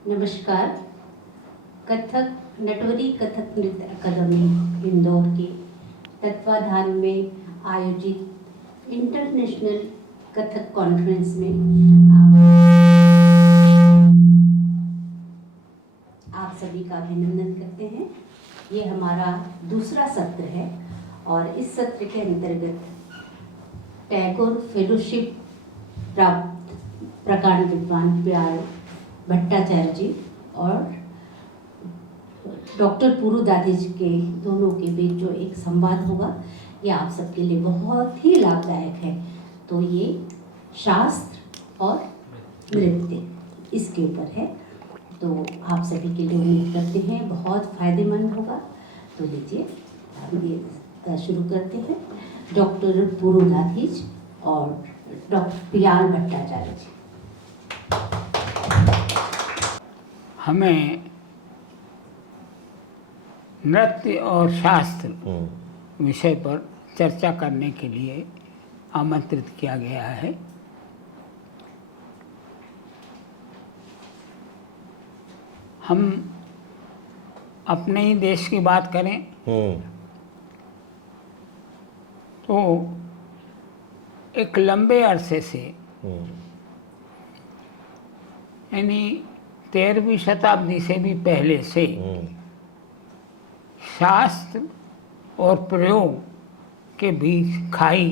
नमस्कार। कथक नटवरी कथक नृत्य अकादमी इंदौर के तत्वाधान में आयोजित इंटरनेशनल कथक कॉन्फ्रेंस में आप सभी का अभिनंदन करते हैं। ये हमारा दूसरा सत्र है और इस सत्र के अंतर्गत टैगोर फेलोशिप प्राप्त प्रकांड विद्वान प्याल भट्टाचार्य जी और डॉक्टर पुरु दादी जी के दोनों के बीच जो एक संवाद होगा, ये आप सबके लिए बहुत ही लाभदायक है। तो ये शास्त्र और नृत्य इसके ऊपर है, तो आप सभी के लिए उम्मीद करते हैं बहुत फायदेमंद होगा। तो लीजिए हम ये शुरू करते हैं। डॉक्टर पुरु दादी जी और डॉक्टर प्याल भट्टाचार्य जी। हमें नृत्य और शास्त्र विषय पर चर्चा करने के लिए आमंत्रित किया गया है। हम अपने ही देश की बात करें तो एक लंबे अरसे से यानी 13वीं शताब्दी से भी पहले से शास्त्र और प्रयोग के बीच खाई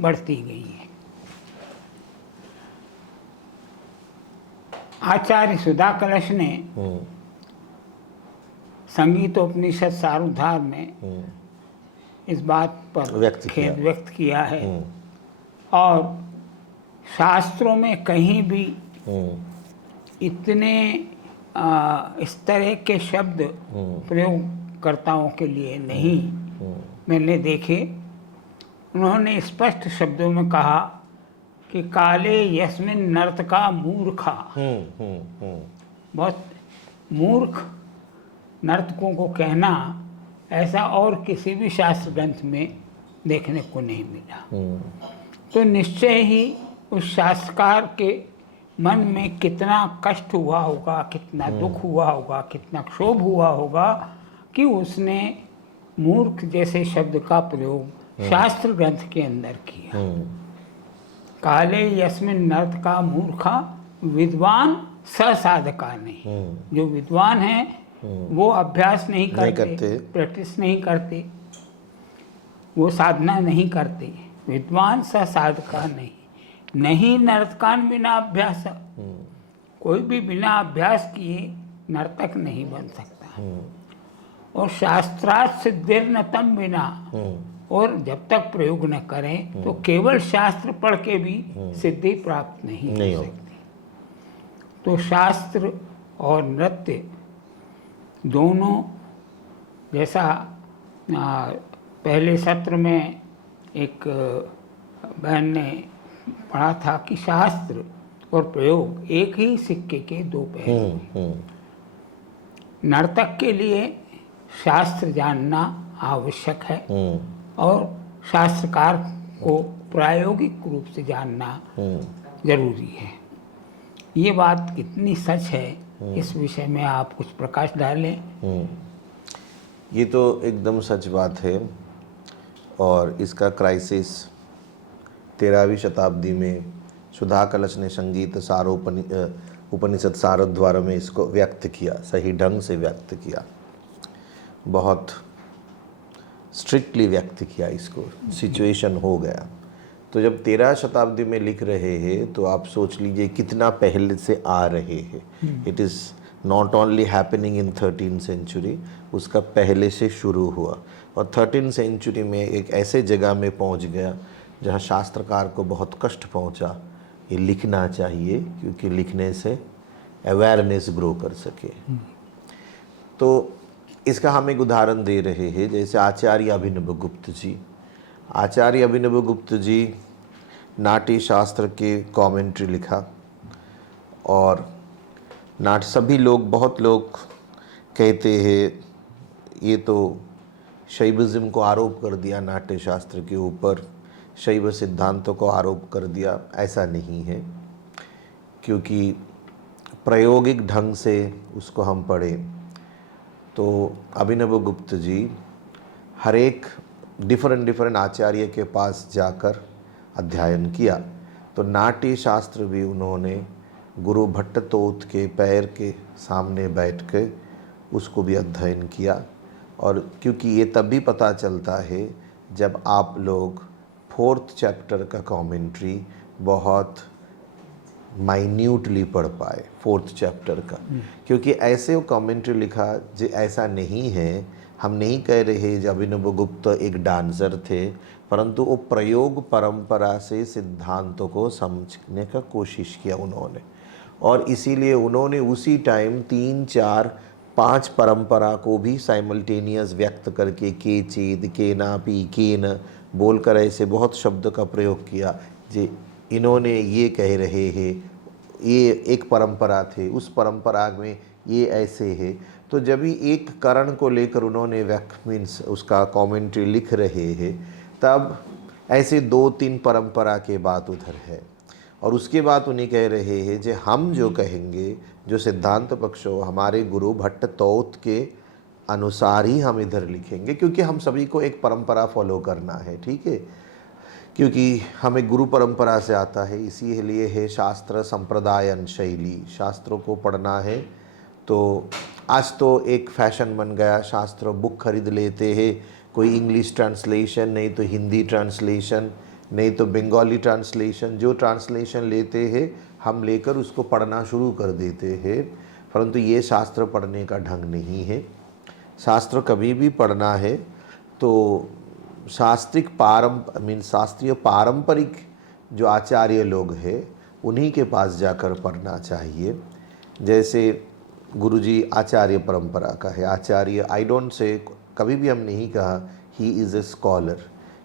बढ़ती गई है। आचार्य सुधा कलश ने संगीतोपनिषद सारोद्धार में इस बात पर खेद व्यक्त किया है और शास्त्रों में कहीं भी इतने इस तरह के शब्द प्रयोगकर्ताओं के लिए नहीं मैंने देखे। उन्होंने स्पष्ट शब्दों में कहा कि काले यस्मिन नर्तका मूर्खा। बहुत मूर्ख नर्तकों को कहना ऐसा और किसी भी शास्त्र ग्रंथ में देखने को नहीं मिला। तो निश्चय ही उस शास्त्रकार के मन में कितना कष्ट हुआ होगा, कितना दुख हुआ होगा, कितना क्षोभ हुआ होगा कि उसने मूर्ख जैसे शब्द का प्रयोग शास्त्र ग्रंथ के अंदर किया। काले यस्मिन नर्त का मूर्खा विद्वान ससाधका नहीं। जो विद्वान है वो अभ्यास नहीं करते, प्रैक्टिस नहीं करते, वो साधना नहीं करते। विद्वान ससाधका नहीं नर्तकान बिना अभ्यास। कोई भी बिना अभ्यास किए नर्तक नहीं बन सकता। और शास्त्रार्थ सिद्धिर न तम बिना, और जब तक प्रयोग न करें तो केवल शास्त्र पढ़ के भी सिद्धि प्राप्त नहीं हो सकती। तो शास्त्र और नृत्य दोनों, जैसा पहले सत्र में एक बहन ने पढ़ा था कि शास्त्र और प्रयोग एक ही सिक्के के दो पहलू हैं। नर्तक के लिए शास्त्र जानना आवश्यक है और शास्त्रकार को प्रायोगिक रूप से जानना जरूरी है। ये बात कितनी सच है, इस विषय में आप कुछ प्रकाश डालें। ये तो एकदम सच बात है और इसका क्राइसिस 13वीं शताब्दी में सुधा कलश ने संगीत उपनिषद सारोद्धार में इसको व्यक्त किया, सही ढंग से व्यक्त किया, बहुत स्ट्रिक्टली व्यक्त किया। इसको सिचुएशन हो गया। तो जब 13 शताब्दी में लिख रहे हैं तो आप सोच लीजिए कितना पहले से आ रहे हैं। It is not only happening in 13th century, उसका पहले से शुरू हुआ और 13th सेंचुरी में एक ऐसे जगह में पहुंच गया जहां शास्त्रकार को बहुत कष्ट पहुंचा। ये लिखना चाहिए क्योंकि लिखने से अवेयरनेस ग्रो कर सके। तो इसका हम एक उदाहरण दे रहे हैं, जैसे आचार्य अभिनव गुप्त जी। आचार्य अभिनव गुप्त जी नाट्य शास्त्र के कमेंट्री लिखा और सभी लोग, बहुत लोग कहते हैं ये तो शैविज्म को आरोप कर दिया नाट्य शास्त्र के ऊपर, शैव सिद्धांतों को आरोप कर दिया। ऐसा नहीं है, क्योंकि प्रायोगिक ढंग से उसको हम पढ़ें तो अभिनव गुप्त जी हर एक डिफरेंट आचार्य के पास जाकर अध्ययन किया। तो नाट्य शास्त्र भी उन्होंने गुरु भट्टतोत के पैर के सामने बैठ के उसको भी अध्ययन किया। और क्योंकि ये तब भी पता चलता है जब आप लोग 4th चैप्टर का कमेंट्री बहुत माइन्यूटली पढ़ पाए 4th चैप्टर का, क्योंकि ऐसे वो कमेंट्री लिखा जो ऐसा नहीं है। हम नहीं कह रहे जब अभिनव गुप्त एक डांसर थे, परंतु वो प्रयोग परंपरा से सिद्धांतों को समझने का कोशिश किया उन्होंने। और इसीलिए उन्होंने उसी टाइम 3, 4, 5 परंपरा को भी साइमल्टेनियस व्यक्त करके के चेद के ना पी के न बोलकर ऐसे बहुत शब्द का प्रयोग किया। जे इन्होंने ये कह रहे हैं ये एक परंपरा थे, उस परंपरा में ये ऐसे है। तो जब भी एक करण को लेकर उन्होंने मीन्स उसका कमेंट्री लिख रहे हैं, तब ऐसे 2-3 परंपरा के बात उधर है। और उसके बाद उन्हें कह रहे हैं जो हम जो कहेंगे जो सिद्धांत पक्ष हो हमारे गुरु भट्टतोत के अनुसार ही हम इधर लिखेंगे, क्योंकि हम सभी को एक परंपरा फॉलो करना है, ठीक है। क्योंकि हमें गुरु परंपरा से आता है, इसीलिए है शास्त्र संप्रदायन शैली, शास्त्रों को पढ़ना है। तो आज तो एक फैशन बन गया, शास्त्र बुक खरीद लेते हैं, कोई इंग्लिश ट्रांसलेशन नहीं तो हिंदी ट्रांसलेशन नहीं तो बंगाली ट्रांसलेशन, जो ट्रांसलेशन लेते हैं हम लेकर उसको पढ़ना शुरू कर देते हैं। परंतु ये शास्त्र पढ़ने का ढंग नहीं है। शास्त्र कभी भी पढ़ना है तो शास्त्रीय पारंपरिक जो आचार्य लोग हैं उन्हीं के पास जाकर पढ़ना चाहिए। जैसे गुरुजी आचार्य परंपरा का है, आचार्य आई डोंट से, कभी भी हम नहीं कहा ही इज़ ए स्कॉलर,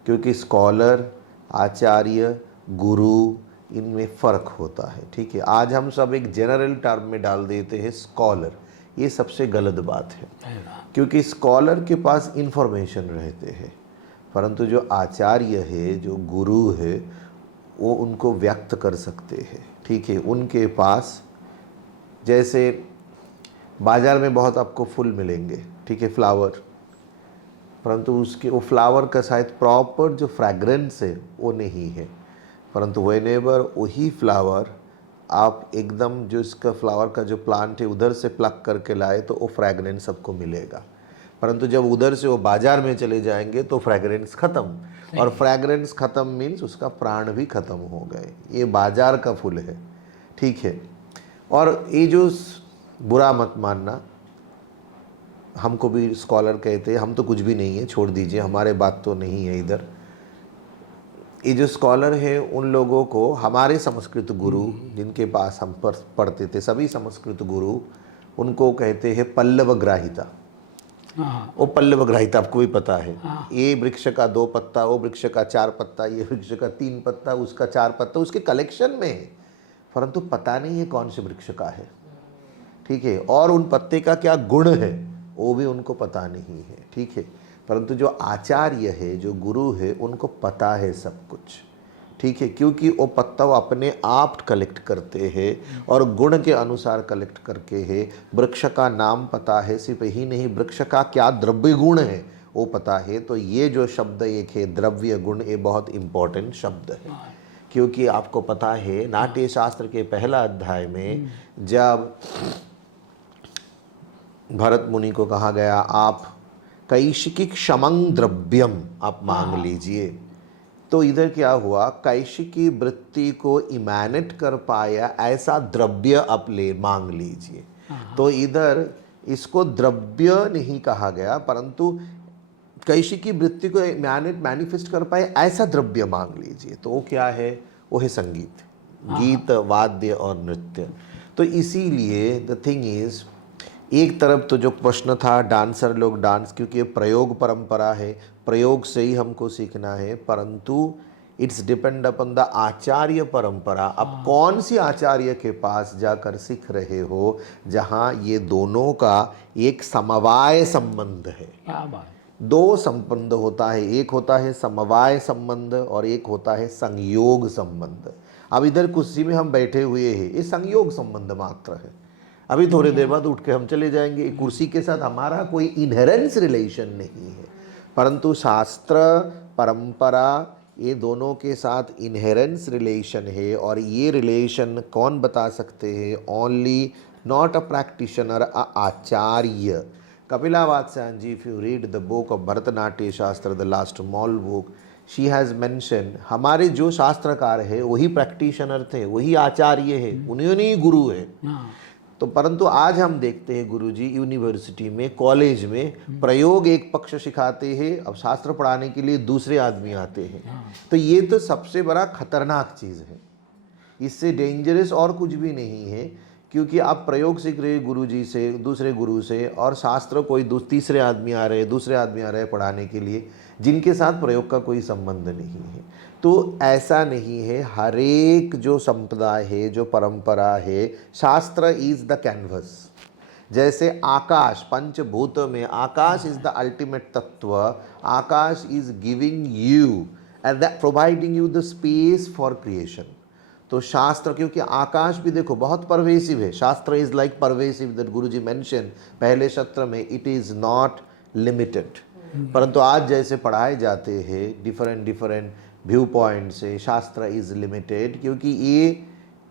क्योंकि स्कॉलर आचार्य गुरु इनमें फ़र्क होता है, ठीक है। आज हम सब एक जनरल टर्म में डाल देते हैं स्कॉलर, ये सबसे गलत बात है, क्योंकि स्कॉलर के पास इंफॉर्मेशन रहते हैं, परंतु जो आचार्य है जो गुरु है वो उनको व्यक्त कर सकते हैं, ठीक है। उनके पास जैसे बाज़ार में बहुत आपको फूल मिलेंगे, ठीक है, फ्लावर, परंतु उसके वो फ्लावर का शायद प्रॉपर जो फ्रैग्रेंस है वो नहीं है। परंतु व्हेनेवर वही फ्लावर आप एकदम जो इसका फ्लावर का जो प्लांट है उधर से प्लक करके लाए तो वो फ्रैग्रेंस सबको मिलेगा। परंतु जब उधर से वो बाज़ार में चले जाएंगे तो फ्रैग्रेंस ख़त्म, और फ्रैग्रेंस ख़त्म मीन्स उसका प्राण भी ख़त्म हो गए। ये बाज़ार का फूल है, ठीक है। और ये जो बुरा मत मानना, हमको भी स्कॉलर कहते हैं, हम तो कुछ भी नहीं है, छोड़ दीजिए, हमारे बात तो नहीं है इधर। ये जो स्कॉलर है उन लोगों को हमारे संस्कृत गुरु जिनके पास हम पढ़ते थे, सभी संस्कृत गुरु उनको कहते हैं पल्लवग्राहिता। वो पल्लवग्राहिता आपको भी पता है, ये वृक्ष का 2 पत्ता, वो वृक्ष का 4 पत्ता, ये वृक्ष का 3 पत्ता, उसका 4 पत्ता उसके कलेक्शन में है, परंतु पता नहीं है कौन से वृक्ष का है, ठीक है। और उन पत्ते का क्या गुण है वो भी उनको पता नहीं है, ठीक है। परंतु जो आचार्य है जो गुरु है उनको पता है सब कुछ, ठीक है, क्योंकि वो पत्ता वो अपने आप कलेक्ट करते हैं और गुण के अनुसार कलेक्ट करके है। वृक्ष का नाम पता है, सिर्फ यही नहीं, वृक्ष का क्या द्रव्य गुण है वो पता है। तो ये जो शब्द एक है द्रव्य गुण, ये बहुत इम्पोर्टेंट शब्द है, क्योंकि आपको पता है नाट्य शास्त्र के पहला अध्याय में जब भरत मुनि को कहा गया आप कैशिकी क्षमं द्रव्यम आप मांग लीजिए, तो इधर क्या हुआ, कैशिकी वृत्ति को इमैनेट कर पाया ऐसा द्रव्य आप ले मांग लीजिए। तो इधर इसको द्रव्य नहीं कहा गया, परंतु कैशिकी वृत्ति को मैनिफेस्ट कर पाए ऐसा द्रव्य मांग लीजिए। तो वो क्या है, वो है संगीत, गीत, वाद्य और नृत्य। तो इसीलिए द थिंग इज, एक तरफ तो जो प्रश्न था डांसर लोग डांस, क्योंकि ये प्रयोग परंपरा है, प्रयोग से ही हमको सीखना है, परंतु इट्स डिपेंड अपन द आचार्य परंपरा। अब कौन सी आचार्य के पास जाकर सीख रहे हो जहाँ ये दोनों का एक समवाय संबंध है। क्या बात, 2 संबंध होता है, एक होता है समवाय संबंध और एक होता है संयोग संबंध। अब इधर कुर्सी में हम बैठे हुए हैं, ये संयोग संबंध मात्र है, अभी थोड़ी देर बाद उठ के हम चले जाएंगे। कुर्सी के साथ हमारा कोई इनहेरेंस रिलेशन नहीं है, परंतु शास्त्र परंपरा ये दोनों के साथ इनहेरेंस रिलेशन है। और ये रिलेशन कौन बता सकते हैं? Only not a practitioner, a acharya. Kapila Vatsyayan ji, if you read the book of Bharatnatya Shastra, the last small book, she has mention, हमारे जो शास्त्रकार है वही प्रैक्टिशनर थे, वही आचार्य है, उन्होंने ही गुरु है। तो परंतु आज हम देखते हैं गुरुजी यूनिवर्सिटी में, कॉलेज में प्रयोग एक पक्ष सिखाते हैं, अब शास्त्र पढ़ाने के लिए दूसरे आदमी आते हैं। तो ये तो सबसे बड़ा खतरनाक चीज़ है, इससे डेंजरस और कुछ भी नहीं है। क्योंकि आप प्रयोग सीख रहे हैं गुरुजी से, दूसरे गुरु से, और शास्त्र कोई तीसरे आदमी आ रहे हैं, दूसरे आदमी आ रहे हैं पढ़ाने के लिए, जिनके साथ प्रयोग का कोई संबंध नहीं है। तो ऐसा नहीं है, हर एक जो संप्रदाय है, जो परंपरा है, शास्त्र इज द कैनवस। जैसे आकाश, पंचभूत में आकाश is the ultimate tattva, akash is giving you and providing you the space for creation. तो शास्त्र, क्योंकि आकाश भी देखो बहुत परवेसिव है, शास्त्र is like pervasive, that Guruji mention पहले सत्र में, इट इज नॉट लिमिटेड। परंतु आज जैसे पढ़ाए जाते हैं डिफरेंट व्यू पॉइंट से, शास्त्र इज लिमिटेड, क्योंकि ये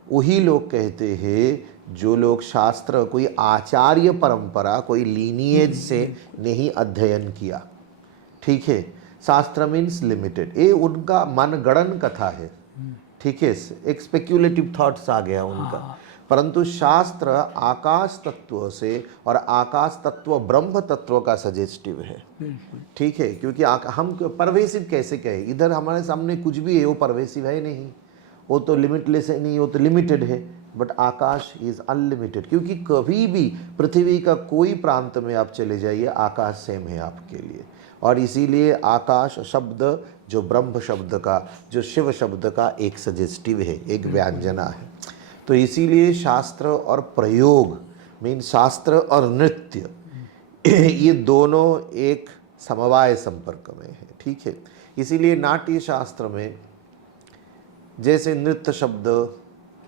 वही लोग कहते हैं जो लोग शास्त्र कोई आचार्य परंपरा, कोई लीनिएज से नहीं अध्ययन किया। ठीक है, शास्त्र मीन्स लिमिटेड, ये उनका मनगणन कथा है। ठीक है, एक स्पेक्युलेटिव थॉट्स आ गया उनका। परंतु शास्त्र आकाश तत्व से, और आकाश तत्व ब्रह्म तत्व का सजेस्टिव है। ठीक है, क्योंकि हम परवेसिव कैसे कहें, इधर हमारे सामने कुछ भी है वो परवेसिव है नहीं, वो तो लिमिटलेस है नहीं, वो तो लिमिटेड है। बट आकाश इज अनलिमिटेड, क्योंकि कभी भी पृथ्वी का कोई प्रांत में आप चले जाइए, आकाश सेम है आपके लिए। और इसीलिए आकाश शब्द जो ब्रह्म शब्द का, जो शिव शब्द का एक सजेस्टिव है, एक व्यंजना है। तो इसीलिए शास्त्र और प्रयोग मीन शास्त्र और नृत्य ये दोनों एक समवाय संपर्क में है। ठीक है, इसीलिए नाट्य शास्त्र में जैसे नृत्य शब्द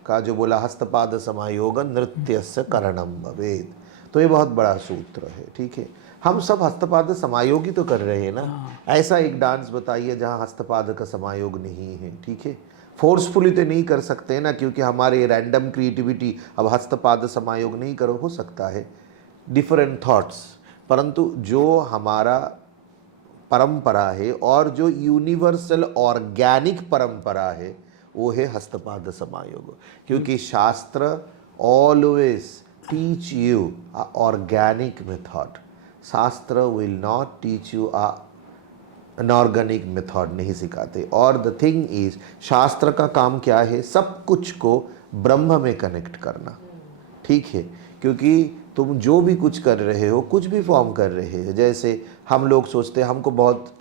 का जो बोला, हस्तपाद समायोग नृत्यस्य करणम भवेत्, तो ये बहुत बड़ा सूत्र है। ठीक है, हम सब हस्तपाद समायोग ही तो कर रहे हैं ना। ऐसा एक डांस बताइए जहाँ हस्तपाद का समायोग नहीं है। ठीक है, फोर्सफुली तो नहीं कर सकते ना, क्योंकि हमारे रैंडम क्रिएटिविटी अब हस्तपाद समायोग नहीं करो, हो सकता है डिफरेंट थॉट्स, परंतु जो हमारा परंपरा है और जो यूनिवर्सल ऑर्गेनिक परंपरा है वो है हस्तपाद समायोग। क्योंकि shastra always teach you a organic method, shastra will not teach you a inorganic method, नहीं सिखाते। और द थिंग इज, शास्त्र का काम क्या है? सब कुछ को ब्रह्म में कनेक्ट करना। ठीक है, क्योंकि तुम जो भी कुछ कर रहे हो, कुछ भी फॉर्म कर रहे हो, जैसे हम लोग सोचते हैं, हमको बहुत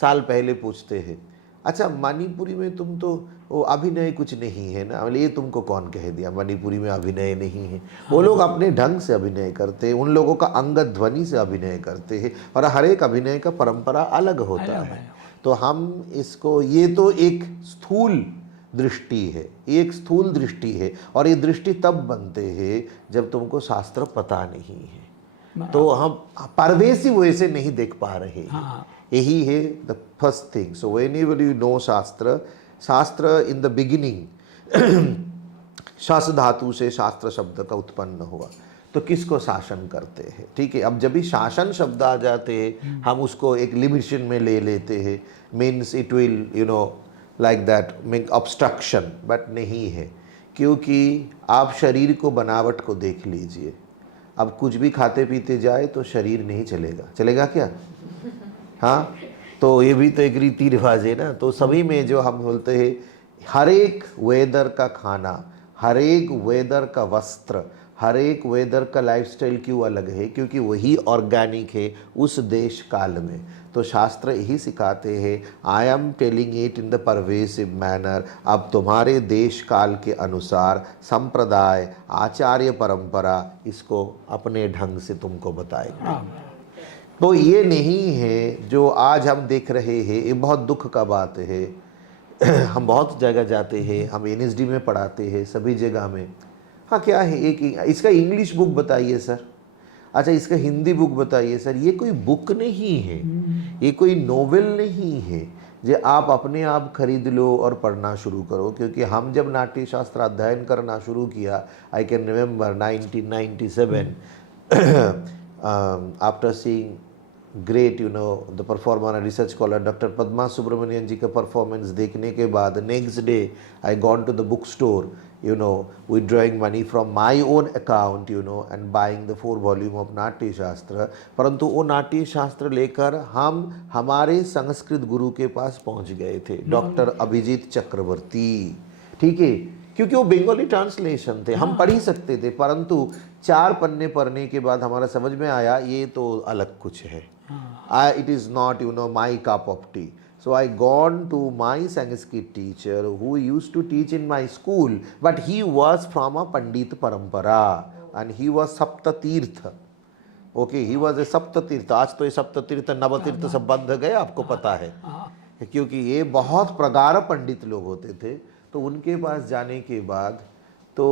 साल पहले पूछते हैं, अच्छा मणिपुरी में तुम तो वो अभिनय कुछ नहीं है ना, ये तुमको कौन कह दिया मणिपुरी में अभिनय नहीं है? वो लोग अपने ढंग से अभिनय करते हैं, उन लोगों का अंगद ध्वनि से अभिनय करते हैं, और हर एक अभिनय का परंपरा अलग होता है। तो हम इसको, ये तो एक स्थूल दृष्टि है, एक स्थूल दृष्टि है, और ये दृष्टि तब बनते हैं जब तुमको शास्त्र पता नहीं है, तो हम परवेसिव वैसे नहीं देख पा रहे हैं। यही है the first thing. So whenever you know शास्त्र, शास्त्र इन द बिगिनिंग शास्त्र धातु से शास्त्र शब्द का उत्पन्न हुआ, तो किसको शासन करते हैं? ठीक है, अब जब भी शासन शब्द आ जाते हैं हम उसको एक लिमिटेशन में ले लेते हैं, means it will you know like that make obstruction, but नहीं है। क्योंकि आप शरीर को, बनावट को देख लीजिए, अब कुछ भी खाते पीते जाए तो शरीर नहीं चलेगा, चलेगा क्या? हाँ, तो ये भी तो एक रीति रिवाज है ना। तो सभी में जो हम बोलते हैं, हर एक वेदर का खाना, हर एक वेदर का वस्त्र, हर एक वेदर का लाइफस्टाइल क्यों अलग है? क्योंकि वही ऑर्गेनिक है उस देश काल में। तो शास्त्र यही सिखाते हैं, I am telling it in the pervasive manner. अब तुम्हारे देश काल के अनुसार संप्रदाय, आचार्य परंपरा इसको अपने ढंग से तुमको बताएंगे। तो ये नहीं है जो आज हम देख रहे हैं, ये बहुत दुख का बात है। हम बहुत जगह जाते हैं, हम एनएसडी में पढ़ाते हैं, सभी जगह में हाँ क्या है, एक इसका इंग्लिश बुक बताइए सर, अच्छा इसका हिंदी बुक बताइए सर। ये कोई बुक नहीं है, ये कोई नोवेल नहीं है जो आप अपने आप खरीद लो और पढ़ना शुरू करो। क्योंकि हम जब नाट्य शास्त्र अध्ययन करना शुरू किया, I can remember 1997, after seeing great the performer research scholar doctor Padma Subrahmanyam ji का परफॉर्मेंस देखने के बाद next day I gone to the book store withdrawing money from my own account and buying the 4 volume of नाट्य शास्त्र। परंतु वो नाट्य शास्त्र लेकर हम हमारे संस्कृत गुरु के पास पहुंच गए थे, डॉक्टर अभिजीत चक्रवर्ती, ठीक है, क्योंकि वो बंगाली ट्रांसलेशन थे, हम पढ़ ही सकते थे। परंतु 4 पन्ने पढ़ने के बाद हमारा समझ में आया ये तो अलग कुछ है, it is not my cup of T. So I gone to my Sanskrit teacher who used to teach in my school, but he was from a Pandit parampara and he was Saptatirtha. Okay, he was a Saptatirtha. आज तो ये सप्ततीर्थ नवतीर्थ सब बंद गए, आपको पता है, क्योंकि ये बहुत प्रगाढ़ पंडित लोग होते थे। तो उनके पास जाने के बाद तो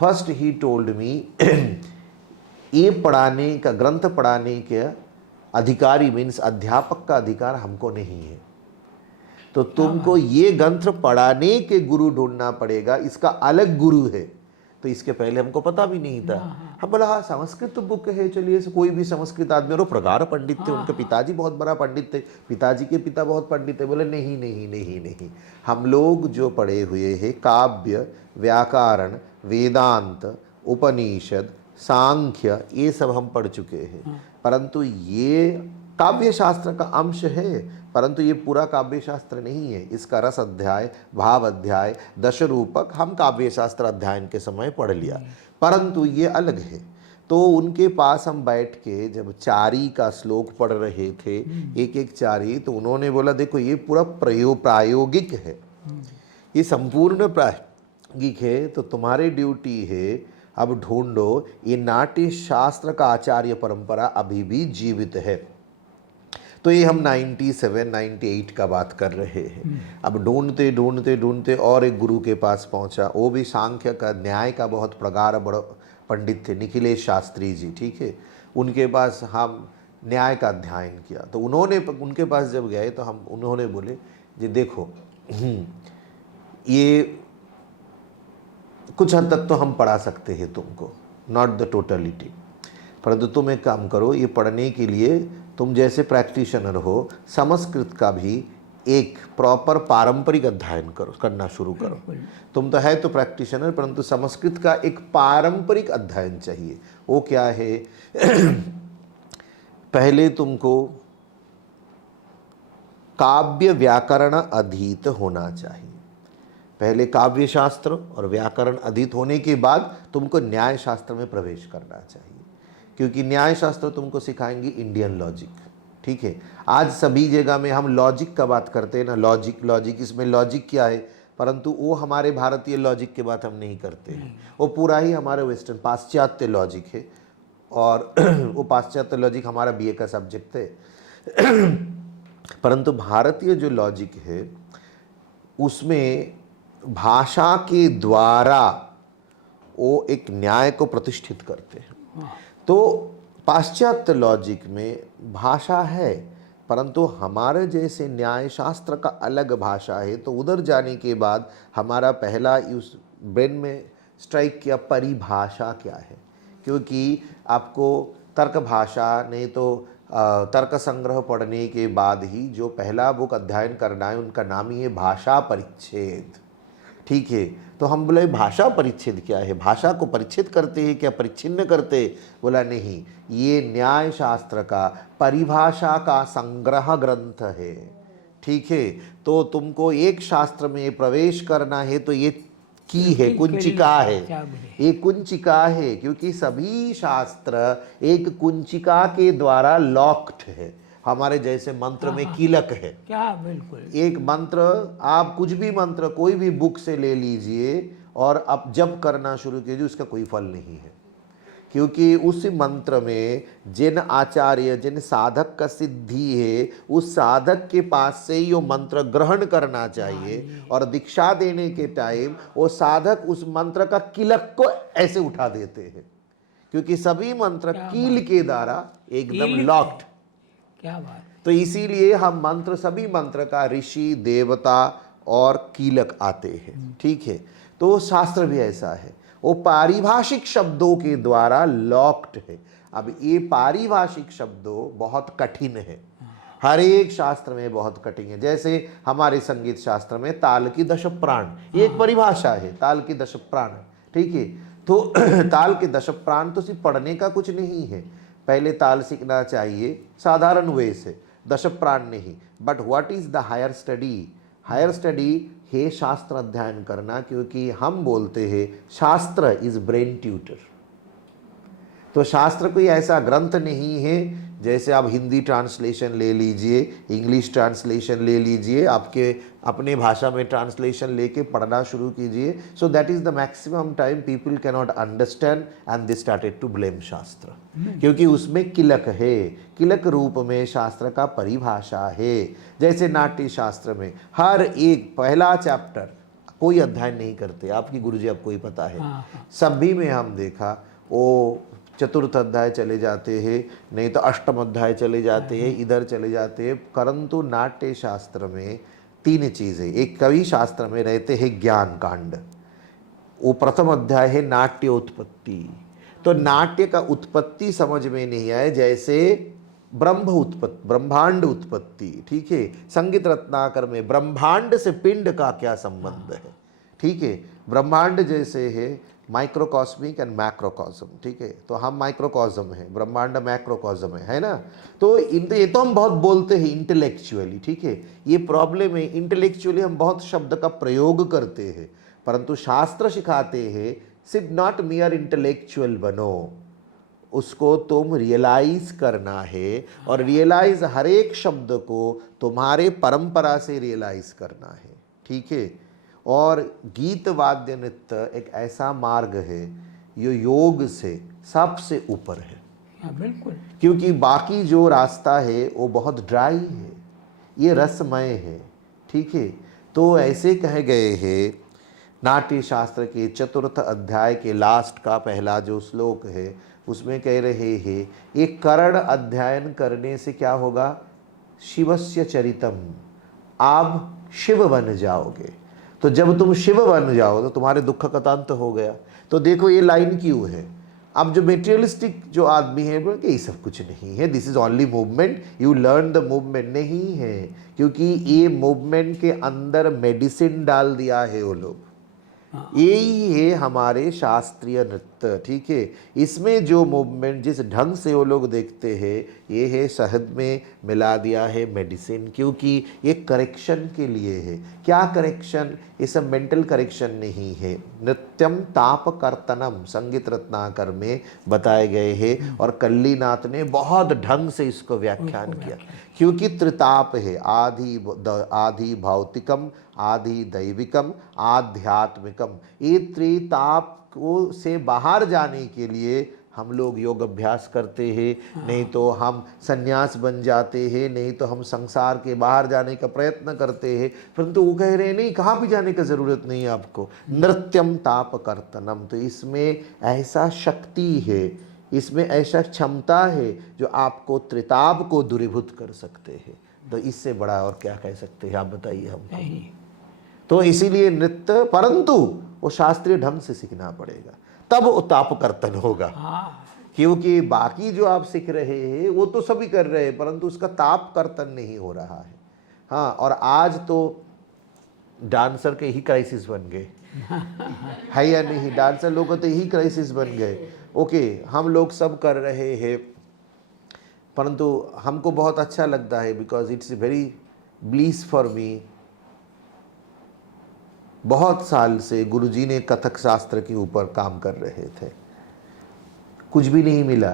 फर्स्ट ही टोल्ड मी ये पढ़ाने का, ग्रंथ पढ़ाने के अधिकारी मीन्स अध्यापक का अधिकार हमको नहीं है, तो तुमको ये ग्रंथ पढ़ाने के गुरु ढूंढना पड़ेगा, इसका अलग गुरु है। तो इसके पहले हमको पता भी नहीं था। हम बोला हाँ संस्कृत बुक है, चलिए कोई भी संस्कृत आदमी, और प्रगाढ़ पंडित थे, उनके पिताजी बहुत बड़ा पंडित थे, पिताजी के पिता बहुत पंडित थे। बोले नहीं नहीं नहीं नहीं, हम लोग जो पढ़े हुए हैं काव्य, व्याकरण, वेदांत, उपनिषद, सांख्य, ये सब हम पढ़ चुके हैं। परंतु ये काव्य शास्त्र का अंश है, परंतु ये पूरा काव्य शास्त्र नहीं है। इसका रस अध्याय, भाव अध्याय, दश रूपक हम काव्य शास्त्र अध्ययन के समय पढ़ लिया, परंतु ये अलग है। तो उनके पास हम बैठ के जब चारी का श्लोक पढ़ रहे थे, एक एक चारी, तो उन्होंने बोला देखो ये पूरा प्रायोगिक है, ये संपूर्ण प्रायोगिक है, तो तुम्हारी ड्यूटी है अब ढूंढो ये नाट्य शास्त्र का आचार्य परंपरा अभी भी जीवित है। तो ये हम 97-98 का बात कर रहे हैं। अब ढूंढते ढूंढते ढूंढते और एक गुरु के पास पहुंचा, वो भी सांख्य का, न्याय का बहुत प्रगाढ़ बड़ा पंडित थे, निखिलेश शास्त्री जी, ठीक है। उनके पास हम न्याय का अध्ययन किया। तो उन्होंने, उनके पास जब गए तो उन्होंने बोले जी देखो ये कुछ हद तक तो हम पढ़ा सकते हैं तुमको, नॉट द टोटलिटी, परंतु तुम एक काम करो, ये पढ़ने के लिए तुम जैसे प्रैक्टिशनर हो, संस्कृत का भी एक प्रॉपर पारंपरिक अध्ययन करो, करना शुरू करो। तुम तो है तो प्रैक्टिशनर, परंतु संस्कृत का एक पारंपरिक अध्ययन चाहिए। वो क्या है पहले तुमको काव्य व्याकरण अधीत होना चाहिए। पहले काव्य शास्त्र और व्याकरण अधीत होने के बाद तुमको न्याय शास्त्र में प्रवेश करना चाहिए, क्योंकि न्याय शास्त्र तुमको सिखाएंगे इंडियन लॉजिक, ठीक है। आज सभी जगह में हम लॉजिक का बात करते हैं ना, लॉजिक, इसमें लॉजिक क्या है, परंतु वो हमारे भारतीय लॉजिक की बात हम नहीं करते हैं, वो पूरा ही हमारे वेस्टर्न पाश्चात्य लॉजिक है, और वो पाश्चात्य लॉजिक हमारा बीए का सब्जेक्ट है। परंतु भारतीय जो लॉजिक है उसमें भाषा के द्वारा वो एक न्याय को प्रतिष्ठित करते हैं। तो पाश्चात्य लॉजिक में भाषा है, परंतु हमारे जैसे न्याय शास्त्र का अलग भाषा है। तो उधर जाने के बाद हमारा पहला उस ब्रेन में स्ट्राइक किया परिभाषा क्या है, क्योंकि आपको तर्क भाषा नहीं तो तर्क संग्रह पढ़ने के बाद ही जो पहला बुक अध्ययन करना है उनका नाम ही है भाषा परिच्छेद, ठीक है। तो हम बोले भाषा परिच्छेद क्या है, भाषा को परिच्छेद करते हैं क्या, परिच्छिन्न करते? बोला नहीं, ये न्याय शास्त्र का परिभाषा का संग्रह ग्रंथ है, ठीक है। तो तुमको एक शास्त्र में प्रवेश करना है तो ये की है, कुंचिका है, ये कुंचिका है, क्योंकि सभी शास्त्र एक कुंचिका के द्वारा लॉक्ड है। हमारे जैसे मंत्र में कीलक है क्या, बिल्कुल एक मंत्र, आप कुछ भी मंत्र कोई भी बुक से ले लीजिए और आप जप करना शुरू कीजिए, उसका कोई फल नहीं है, क्योंकि उस मंत्र में जिन आचार्य जिन साधक का सिद्धि है उस साधक के पास से ही वो मंत्र ग्रहण करना चाहिए, और दीक्षा देने के टाइम वो साधक उस मंत्र का किलक को ऐसे उठा देते हैं, क्योंकि सभी मंत्र कील के द्वारा एकदम लॉक्ड। क्या बात। तो इसीलिए हम मंत्र, सभी मंत्र का ऋषि, देवता और कीलक आते हैं, ठीक है। तो शास्त्र भी ऐसा है, वो पारिभाषिक शब्दों के द्वारा लॉक्ड है। अब ये पारिभाषिक शब्दों बहुत कठिन है, हर एक शास्त्र में बहुत कठिन है। जैसे हमारे संगीत शास्त्र में ताल की 10 प्राण, ये एक परिभाषा है, ताल की 10 प्राण, ठीक है। तो ताल के 10 प्राण तो सिर्फ पढ़ने का कुछ नहीं है, पहले ताल सीखना चाहिए साधारण वे से, 10 प्राण नहीं। But what is the higher study? Higher study है शास्त्र अध्ययन करना, क्योंकि हम बोलते हैं शास्त्र इज ब्रेन ट्यूटर। तो शास्त्र कोई ऐसा ग्रंथ नहीं है, जैसे आप हिंदी ट्रांसलेशन ले लीजिए, इंग्लिश ट्रांसलेशन ले लीजिए, आपके अपने भाषा में ट्रांसलेशन लेके पढ़ना शुरू कीजिए। So that is the maximum time people can not understand and they started to blame shastra, क्योंकि उसमें किलक है, किलक रूप में शास्त्र का परिभाषा है। जैसे नाट्य शास्त्र में हर एक पहला चैप्टर कोई अध्ययन नहीं करते, आपकी गुरुजी आपको ही पता है, सभी में हम देखा वो चतुर्थ अध्याय चले जाते हैं, नहीं तो अष्टम अध्याय चले जाते हैं, इधर चले जाते हैं। परंतु नाट्य शास्त्र में 3 चीज़ें, एक कवि शास्त्र में रहते हैं ज्ञान कांड, वो प्रथम अध्याय है नाट्य उत्पत्ति। तो नाट्य का उत्पत्ति समझ में नहीं आए, जैसे ब्रह्मांड उत्पत्ति, ठीक है। संगीत रत्नाकर में ब्रह्मांड से पिंड का क्या संबंध है, ठीक है। ब्रह्मांड जैसे है माइक्रोकॉस्मिक एंड मैक्रोकॉस्म, ठीक है। तो हम माइक्रोकॉस्म है, ब्रह्मांड मैक्रोकॉस्म है ना। तो ये तो हम बहुत बोलते हैं इंटेलेक्चुअली, ठीक है। ये प्रॉब्लम है, इंटेलेक्चुअली हम बहुत शब्द का प्रयोग करते हैं, परंतु शास्त्र सिखाते हैं सिर्फ नॉट मियर इंटेलेक्चुअल बनो, उसको तुम रियलाइज करना है, और रियलाइज हर एक शब्द को तुम्हारे परंपरा से रियलाइज करना है, ठीक है। और गीत वाद्य नृत्य एक ऐसा मार्ग है जो योग से सबसे ऊपर है। बिल्कुल, क्योंकि बाकी जो रास्ता है वो बहुत ड्राई है, ये रसमय है, ठीक है। तो ऐसे कहे गए हैं नाट्य शास्त्र के 4th अध्याय के लास्ट का पहला जो श्लोक है, उसमें कह रहे हैं एक करण अध्ययन करने से क्या होगा, शिवस्य चरितम, आप शिव बन जाओगे। तो जब तुम शिव बन जाओ तो तुम्हारे दुख का अंत हो गया। तो देखो ये लाइन क्यों है। अब जो मेटेरियलिस्टिक जो आदमी है बोले कि ये सब कुछ नहीं है, this is only movement, you learn the movement, नहीं है, क्योंकि ये मूवमेंट के अंदर मेडिसिन डाल दिया है वो लोग। यही है हमारे शास्त्रीय नृत्य, ठीक है। इसमें जो मूवमेंट जिस ढंग से वो लोग देखते हैं, ये है शहद में मिला दिया है मेडिसिन, क्योंकि ये करेक्शन के लिए है। क्या करेक्शन? ये सब मेंटल करेक्शन नहीं है। नृत्यम ताप कर्तनम संगीत रत्नाकर में बताए गए हैं, और कल्लीनाथ ने बहुत ढंग से इसको व्याख्यान किया, क्योंकि त्रिताप है, आधि भौतिकम, आधि दैविकम, आध्यात्मिकम। ये त्रिताप को से बाहर जाने के लिए हम लोग योग अभ्यास करते हैं, नहीं तो हम संन्यास बन जाते हैं, नहीं तो हम संसार के बाहर जाने का प्रयत्न करते हैं। परंतु वो कह रहे हैं नहीं, कहाँ भी जाने की जरूरत नहीं है आपको, नृत्यम ताप कर्तनम। तो इसमें ऐसा शक्ति है, इसमें ऐसा क्षमता है जो आपको त्रिताप को दूरीभूत कर सकते हैं। तो इससे बड़ा और क्या कह सकते हैं, आप बताइए हमको। तो इसीलिए नृत्य, परंतु वो शास्त्रीय ढंग से सीखना पड़ेगा, तब वो ताप कर्तन होगा। क्योंकि बाकी जो आप सीख रहे हैं वो तो सभी कर रहे हैं, परंतु उसका ताप कर्तन नहीं हो रहा है। हाँ, और आज तो डांसर के ही क्राइसिस बन गए है या नहीं? डांसर लोगों तो ही क्राइसिस बन गए। ओके, हम लोग सब कर रहे हैं, परंतु हमको बहुत अच्छा लगता है, because it's very bliss for me. बहुत साल से गुरुजी ने कथक शास्त्र के ऊपर काम कर रहे थे, कुछ भी नहीं मिला,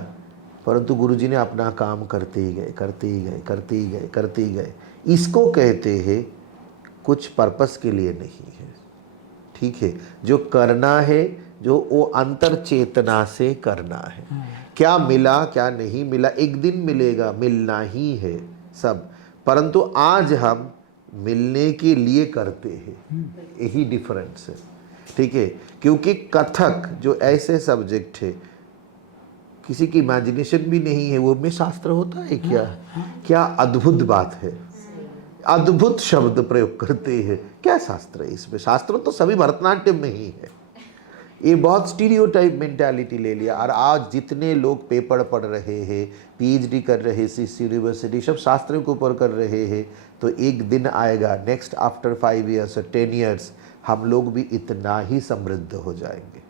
परंतु गुरुजी ने अपना काम करते ही गए, करते ही गए, करते ही गए, करते ही गए। इसको कहते हैं कुछ पर्पस के लिए नहीं है, ठीक है। जो करना है जो वो अंतर चेतना से करना है। क्या मिला क्या नहीं मिला, एक दिन मिलेगा, मिलना ही है सब, परंतु आज हम मिलने के लिए करते हैं, यही डिफरेंस है। ठीक है, क्योंकि कथक जो ऐसे सब्जेक्ट है किसी की इमेजिनेशन भी नहीं है, वो में शास्त्र होता है क्या? क्या अद्भुत बात है, अद्भुत शब्द प्रयोग करते हैं। क्या शास्त्र है इसमें? शास्त्र तो सभी भरतनाट्यम में ही है। ये बहुत स्टीरियोटाइप मेंटालिटी ले लिया। और आज जितने लोग पेपर पढ़ रहे हैं, पीएचडी कर रहे हैं, यूनिवर्सिटी सब शास्त्र के ऊपर कर रहे हैं, तो एक दिन आएगा नेक्स्ट आफ्टर 5 years और 10 years हम लोग भी इतना ही समृद्ध हो जाएंगे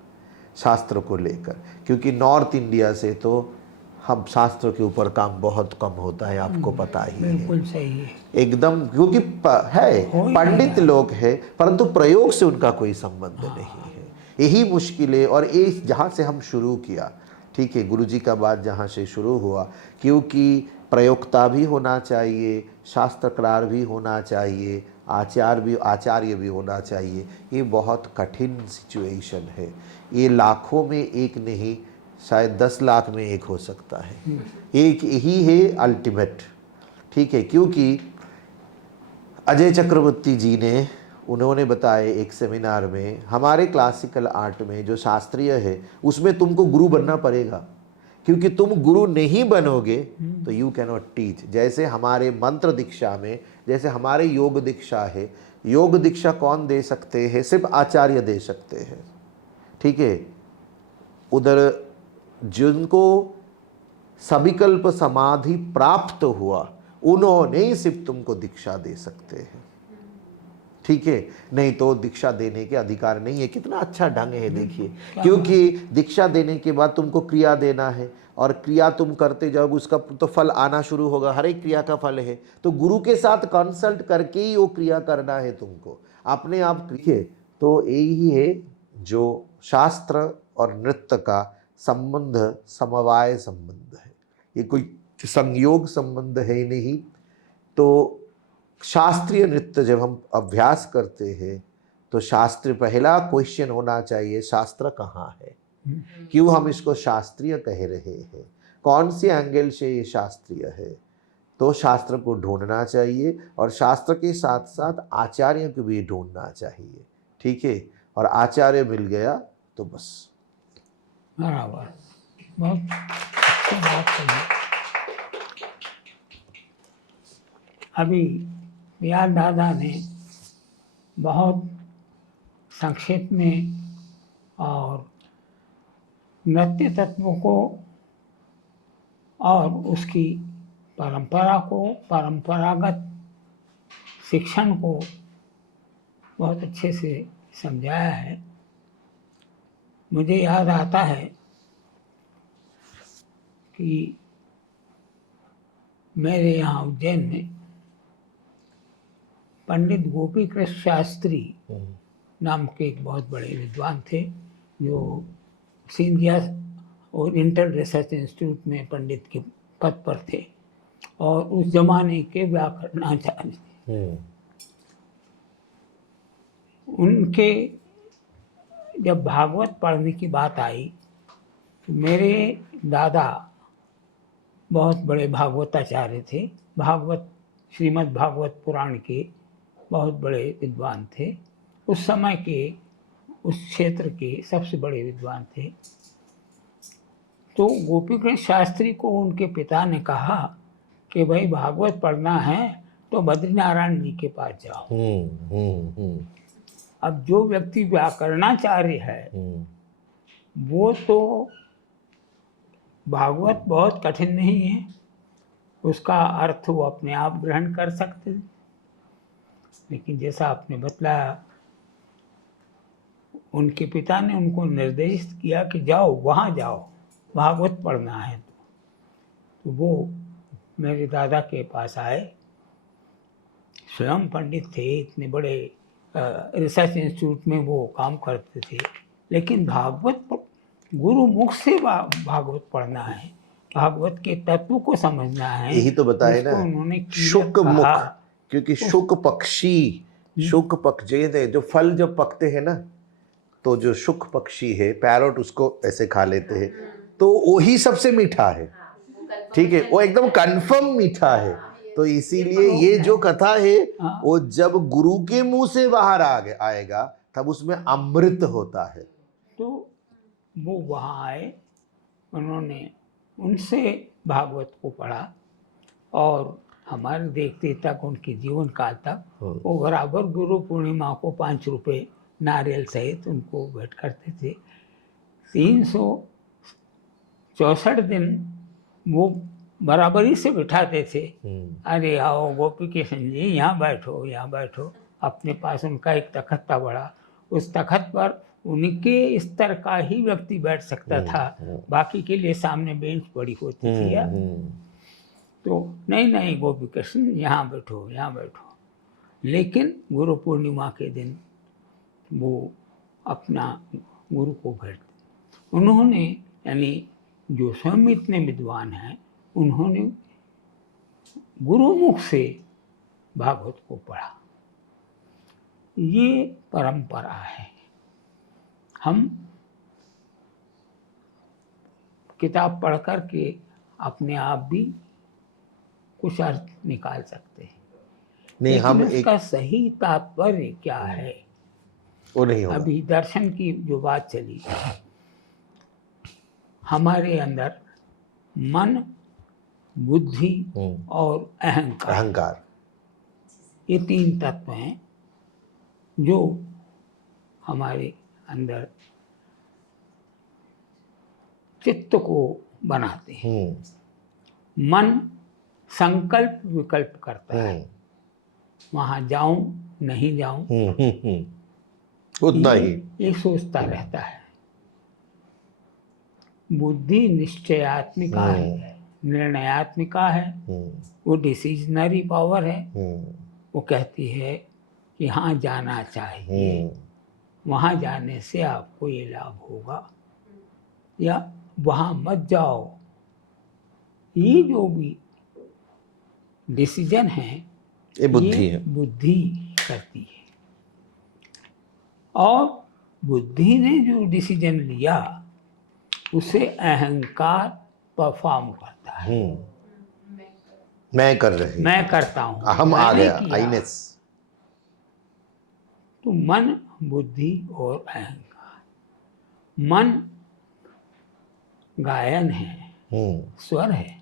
शास्त्र को लेकर। क्योंकि नॉर्थ इंडिया से तो हम शास्त्र के ऊपर काम बहुत कम होता है, आपको पता ही है। बिल्कुल सही है एकदम, क्योंकि पंडित लोग हैं परंतु प्रयोग से उनका कोई संबंध नहीं है। यही मुश्किल है। और ये जहाँ से हम शुरू किया, ठीक है, गुरुजी का बात जहाँ से शुरू हुआ, क्योंकि प्रयोक्ता भी होना चाहिए, शास्त्रकार भी होना चाहिए, आचार्य भी होना चाहिए। ये बहुत कठिन सिचुएशन है। ये लाखों में एक नहीं, शायद 10 लाख में एक हो सकता है। एक यही है अल्टीमेट। ठीक है, क्योंकि अजय चक्रवर्ती जी ने उन्होंने बताया एक सेमिनार में, हमारे क्लासिकल आर्ट में जो शास्त्रीय है उसमें तुमको गुरु बनना पड़ेगा, क्योंकि तुम गुरु नहीं बनोगे तो यू कैन नॉट टीच। जैसे हमारे मंत्र दीक्षा में, जैसे हमारे योग दीक्षा है, योग दीक्षा कौन दे सकते हैं? सिर्फ आचार्य दे सकते हैं। ठीक है, उधर जिनको सविकल्प समाधि प्राप्त हुआ उन्होंने ही सिर्फ तुमको दीक्षा दे सकते हैं। ठीक है, नहीं तो दीक्षा देने के अधिकार नहीं है। कितना अच्छा ढंग है देखिए, क्योंकि दीक्षा देने के बाद तुमको क्रिया देना है, और क्रिया तुम करते जाओगे उसका तो फल आना शुरू होगा। हर एक क्रिया का फल है, तो गुरु के साथ कंसल्ट करके ही वो क्रिया करना है तुमको, अपने आप क्रिया। तो यही है जो शास्त्र और नृत्य का संबंध, समवाय संबंध है। ये कोई संयोग संबंध है नहीं। तो शास्त्रीय नृत्य जब हम अभ्यास करते हैं तो शास्त्र, पहला क्वेश्चन होना चाहिए, शास्त्र कहाँ है? क्यों हम इसको शास्त्रीय कह रहे हैं? कौन से एंगल से ये शास्त्रीय है? तो शास्त्र को ढूंढना चाहिए, और शास्त्र के साथ साथ आचार्य को भी ढूंढना चाहिए। ठीक है, और आचार्य मिल गया तो बस। बराबर, बहुत अच्छी बात कही। अभी यार दादा ने बहुत संक्षेप में और नृत्य तत्वों को और उसकी परंपरा को, परंपरागत शिक्षण को बहुत अच्छे से समझाया है। मुझे याद आता है कि मेरे यहाँ उज्जैन में पंडित गोपी कृष्ण शास्त्री नाम के एक बहुत बड़े विद्वान थे, जो सिंधिया और इंटर रिसर्च इंस्टीट्यूट में पंडित के पद पर थे, और उस जमाने के व्याकरणाचार्य थे। उनके जब भागवत पढ़ने की बात आई तो मेरे दादा बहुत बड़े भागवताचार्य थे, भागवत, श्रीमद् भागवत पुराण के बहुत बड़े विद्वान थे। उस समय के, उस क्षेत्र के सबसे बड़े विद्वान थे। तो गोपीकृष्ण शास्त्री को उनके पिता ने कहा कि भाई भागवत पढ़ना है तो बद्रीनारायण जी के पास जाओ। अब जो व्यक्ति व्याकरणाचार्य है वो तो भागवत बहुत कठिन नहीं है, उसका अर्थ वो अपने आप ग्रहण कर सकते हैं। लेकिन जैसा आपने बतलाया, उनके पिता ने उनको निर्देशित किया कि जाओ, वहाँ जाओ, भागवत पढ़ना है। तो वो मेरे दादा के पास आए। स्वयं पंडित थे, इतने बड़े रिसर्च इंस्टीट्यूट में वो काम करते थे, लेकिन भागवत गुरु मुख से भागवत पढ़ना है, भागवत के तत्व को समझना है। यही तो बताए ना, उन्होंने शुक मुख, क्योंकि शुक पक्षी, शुक पक्षी जो फल जब पकते हैं ना, तो जो शुक पक्षी है, पैरोट, उसको ऐसे खा लेते हैं, तो वही सबसे मीठा है। ठीक है, वो एकदम कंफर्म मीठा है। तो इसीलिए ये जो कथा है वो जब गुरु के मुंह से बाहर आएगा तब उसमें अमृत होता है। तो वो वहाँ आए, उन्होंने उनसे भागवत को पढ़ा और हमारे देखते तक उनके जीवन काल तक वो बराबर गुरु पूर्णिमा को 5 रुपए नारियल सहित उनको भेंट करते थे। 364 दिन वो बराबरी से बिठाते थे। अरे आओ गोपी कृष्ण जी, यहाँ बैठो, यहाँ बैठो। अपने पास उनका एक तखत था बड़ा, उस तखत पर उनके स्तर का ही व्यक्ति बैठ सकता था, बाकी के लिए सामने बेंच पड़ी होती थी। तो नहीं गोपी कृष्ण यहाँ बैठो, यहाँ बैठो। लेकिन गुरु पूर्णिमा के दिन वो अपना गुरु को भेंट, उन्होंने यानी जो स्वयं इतने विद्वान हैं, उन्होंने गुरुमुख से भागवत को पढ़ा। ये परंपरा है। हम किताब पढ़ कर के अपने आप भी कुछ अर्थ निकाल सकते हैं, नहीं, लेकिन हम उसका सही तात्पर्य क्या है वो नहीं होगा। अभी दर्शन की जो बात चली, हमारे अंदर मन, बुद्धि और अहंकार, ये 3 तत्व हैं जो हमारे अंदर चित्त को बनाते हैं। मन संकल्प विकल्प करता है, वहां जाऊं नहीं जाऊं, उतना ही ये सोचता रहता है। बुद्धि निश्चयात्मिका है, निर्णयात्मिका है, वो डिसीजनरी पावर है। वो कहती है कि हाँ जाना चाहिए, वहाँ जाने से आपको ये लाभ होगा, या वहाँ मत जाओ। ये जो भी डिसीजन है ये बुद्धि है, बुद्धि करती है। और बुद्धि ने जो डिसीजन लिया उसे अहंकार परफॉर्म करता है। मैं कर रही, मैं करता हूँ, अहम आ गया, आईनेस। तो मन, बुद्धि और अहंकार। मन गायन है, स्वर है,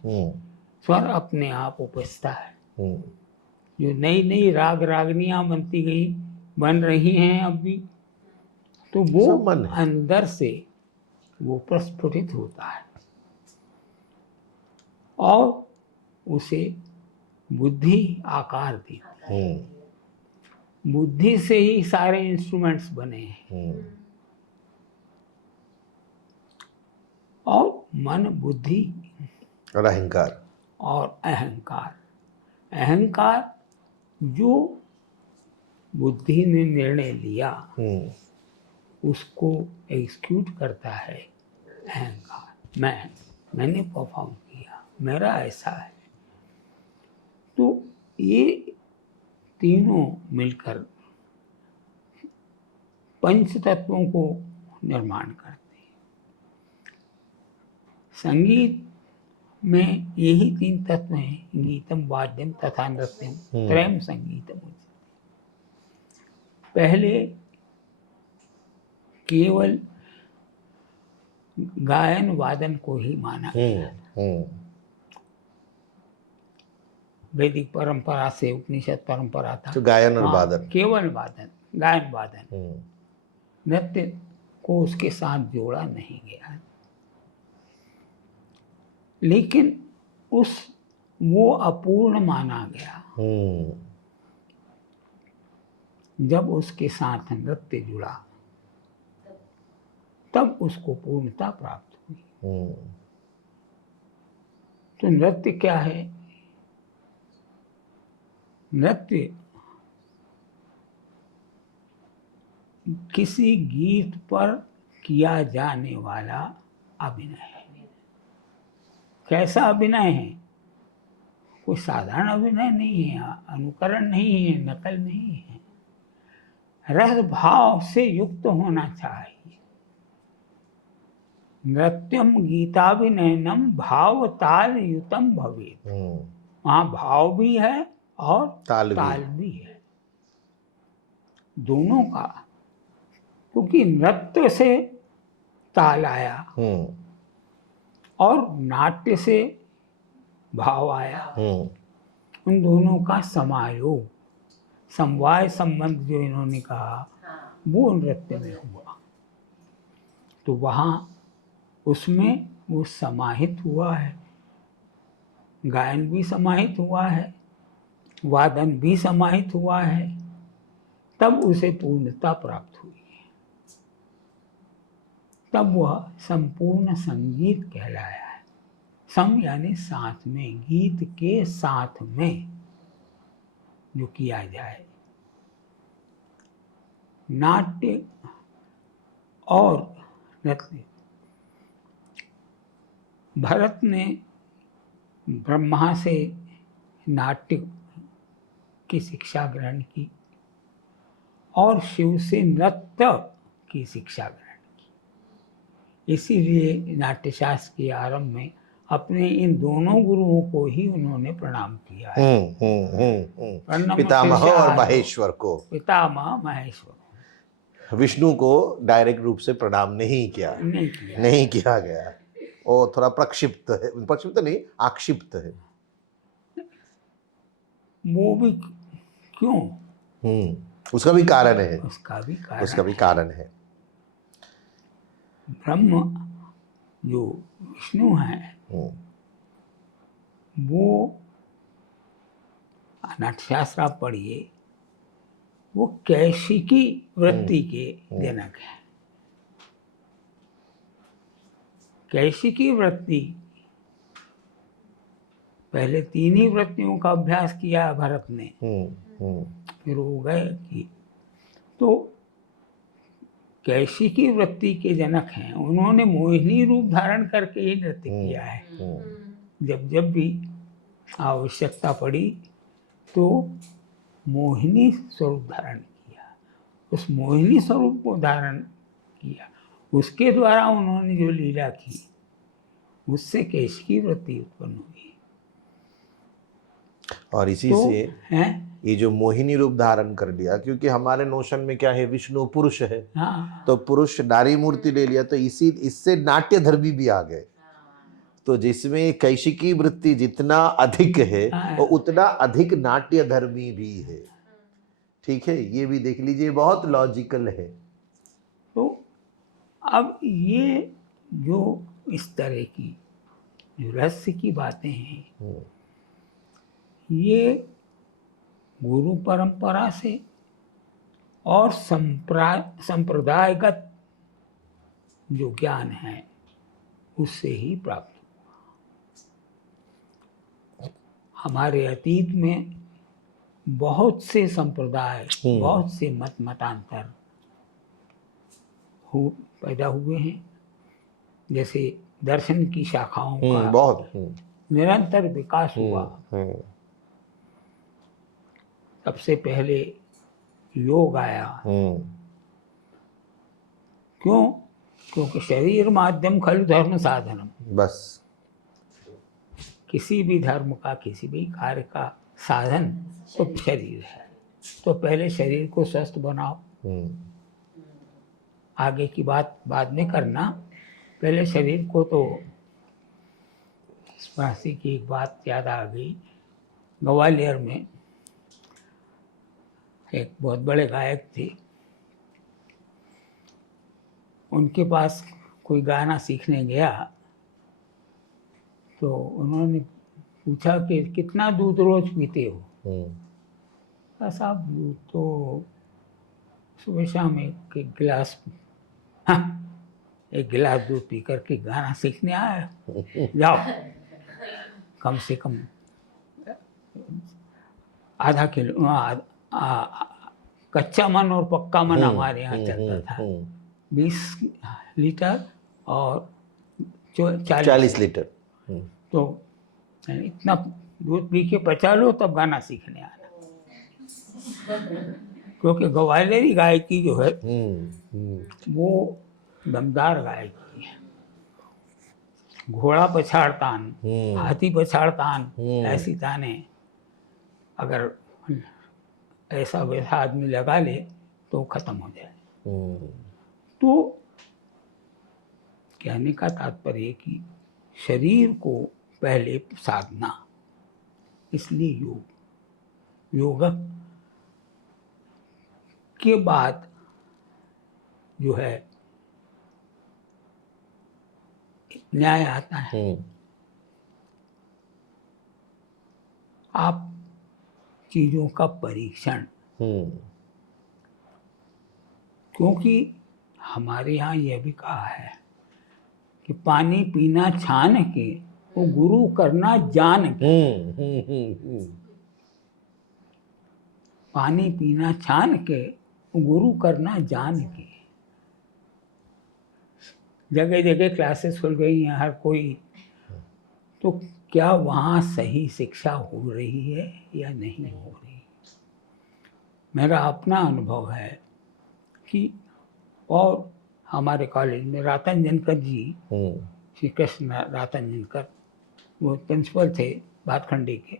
स्वर अपने आप उपजता है। जो नई नई राग रागनियां बन रही हैं अब भी, तो वो अंदर से वो प्रस्फुटित होता है और उसे बुद्धि आकार देती है। बुद्धि से ही सारे इंस्ट्रूमेंट्स बने हैं। और मन, बुद्धि और अहंकार, अहंकार जो बुद्धि ने निर्णय लिया उसको एग्जीक्यूट करता है अहंकार। मैंने परफॉर्म किया, मेरा ऐसा है। तो ये तीनों मिलकर पंच तत्वों को निर्माण करते हैं। संगीत में यही 3 तत्व हैं, गीतम, वाद्यम तथा नृत्यम, त्रयम संगीतम। पहले केवल गायन वादन को ही माना गया। वैदिक परंपरा से, उपनिषद परंपरा था, तो गायन और वादन, केवल वादन, गायन वादन, नृत्य को उसके साथ जोड़ा नहीं गया। लेकिन वो अपूर्ण माना गया। जब उसके साथ नृत्य जुड़ा तब उसको पूर्णता प्राप्त हुई। तो नृत्य क्या है? नृत्य किसी गीत पर किया जाने वाला अभिनय है। कैसा अभिनय है? कोई साधारण अभिनय नहीं है, अनुकरण नहीं है, नकल नहीं है। रस भाव से युक्त होना चाहिए। नृत्यम गीताभिनयनम भाव ताल युतम भवेत्। वहाँ भाव भी है और ताल भी है, दोनों का। क्योंकि नृत्य से ताल आया और नाट्य से भाव आया, उन दोनों का समायोग, समवाय संबंध जो इन्होंने कहा वो नृत्य में हुआ। तो वहाँ उसमें वो समाहित हुआ है, गायन भी समाहित हुआ है, वादन भी समाहित हुआ है, तब उसे पूर्णता प्राप्त हुई है, तब वह संपूर्ण संगीत कहलाया है। सम यानी साथ में, गीत के साथ में जो किया जाए। नाट्य और नृत्य, भरत ने ब्रह्मा से नाट्य की शिक्षा ग्रहण की और शिव से नृत्य की शिक्षा ग्रहण की। इसीलिए नाट्यशास्त्र के आरंभ में अपने इन दोनों गुरुओं को ही उन्होंने प्रणाम किया है। पितामह और महेश्वर को, पितामह महेश्वर। विष्णु को डायरेक्ट रूप से प्रणाम नहीं किया गया। वो थोड़ा प्रक्षिप्त है, प्रक्षिप्त नहीं, आक्षिप्त है। वो भी क्यों? उसका भी कारण है। उसका भी कारण है। ब्रह्म जो विष्णु है वो, नाट्यशास्त्र आप पढ़िए, वो कैशिकी वृत्ति के जनक है। कैशिकी वृत्ति, पहले 3 ही वृत्तियों का अभ्यास किया भरत ने, फिर वो गए कि तो कैशिकी वृत्ति के जनक हैं। उन्होंने मोहिनी रूप धारण करके ही नृत्य किया है। जब भी आवश्यकता पड़ी तो मोहिनी स्वरूप धारण किया, उस मोहिनी स्वरूप को धारण किया, उसके द्वारा उन्होंने जो लीला की उससे कैशिकी वृत्ति उत्पन्न हुई। और इसी से ये जो मोहिनी रूप धारण कर लिया, क्योंकि हमारे नोशन में क्या है, विष्णु पुरुष है। तो पुरुष नारी मूर्ति ले लिया, तो इससे नाट्य धर्मी भी आ गए। तो जिसमें कैशिकी वृत्ति जितना अधिक है वो उतना अधिक नाट्य धर्मी भी है। ठीक है, ये भी देख लीजिए, बहुत लॉजिकल है। तो अब ये जो इस तरह की जो रहस्य की बातें हैं, ये गुरु परंपरा से और संप्रदायगत जो ज्ञान है उससे ही प्राप्त हुआ। हमारे अतीत में बहुत से संप्रदाय, बहुत से मतांतर पैदा हुए हैं। जैसे दर्शन की शाखाओं का बहुत निरंतर विकास हुआ। सबसे पहले योग आया। क्यों? क्योंकि शरीर माध्यम खलु धर्म साधनम। बस किसी भी धर्म का, किसी भी कार्य का साधन तो शरीर है। तो पहले शरीर को स्वस्थ बनाओ, आगे की बात बाद में करना, पहले शरीर को। तो स्मृति की एक बात याद आ गई। ग्वालियर में एक बहुत बड़े गायक थे, उनके पास कोई गाना सीखने गया तो उन्होंने पूछा कि कितना दूध रोज पीते हो? साहब दूध तो सुबह शाम एक गिलास दूध पी करके गाना सीखने आया। जाओ, कम से कम आधा किलो कच्चा मन और पक्का मन हमारे यहाँ चलता था। 20 लीटर और 40 लीटर। तो इतना दूध पी के पचा लो तब गाना सीखने आना। क्योंकि ग्वालियरी गायकी जो है वो दमदार गायकी है। घोड़ा पछाड़ तान, हाथी पछाड़ तान, ऐसी ताने अगर ऐसा वैसा आदमी लगा ले तो खत्म हो जाए। तो कहने का तात्पर्य कि शरीर को पहले साधना, इसलिए योग के बाद जो है न्याय आता है। आप चीजों का परीक्षण, क्योंकि हमारे यहाँ यह भी कहा है कि पानी पीना छान के वो गुरु करना जान के। पानी पीना छान के वो गुरु करना जान के। जगह जगह क्लासेस खुल गई हैं, हर कोई, तो क्या वहाँ सही शिक्षा हो रही है या नहीं हो रही? मेरा अपना अनुभव है कि, और हमारे कॉलेज में रातन जनकर जी, श्री कृष्ण रातन जनकर, वो प्रिंसिपल थे भातखंडे के।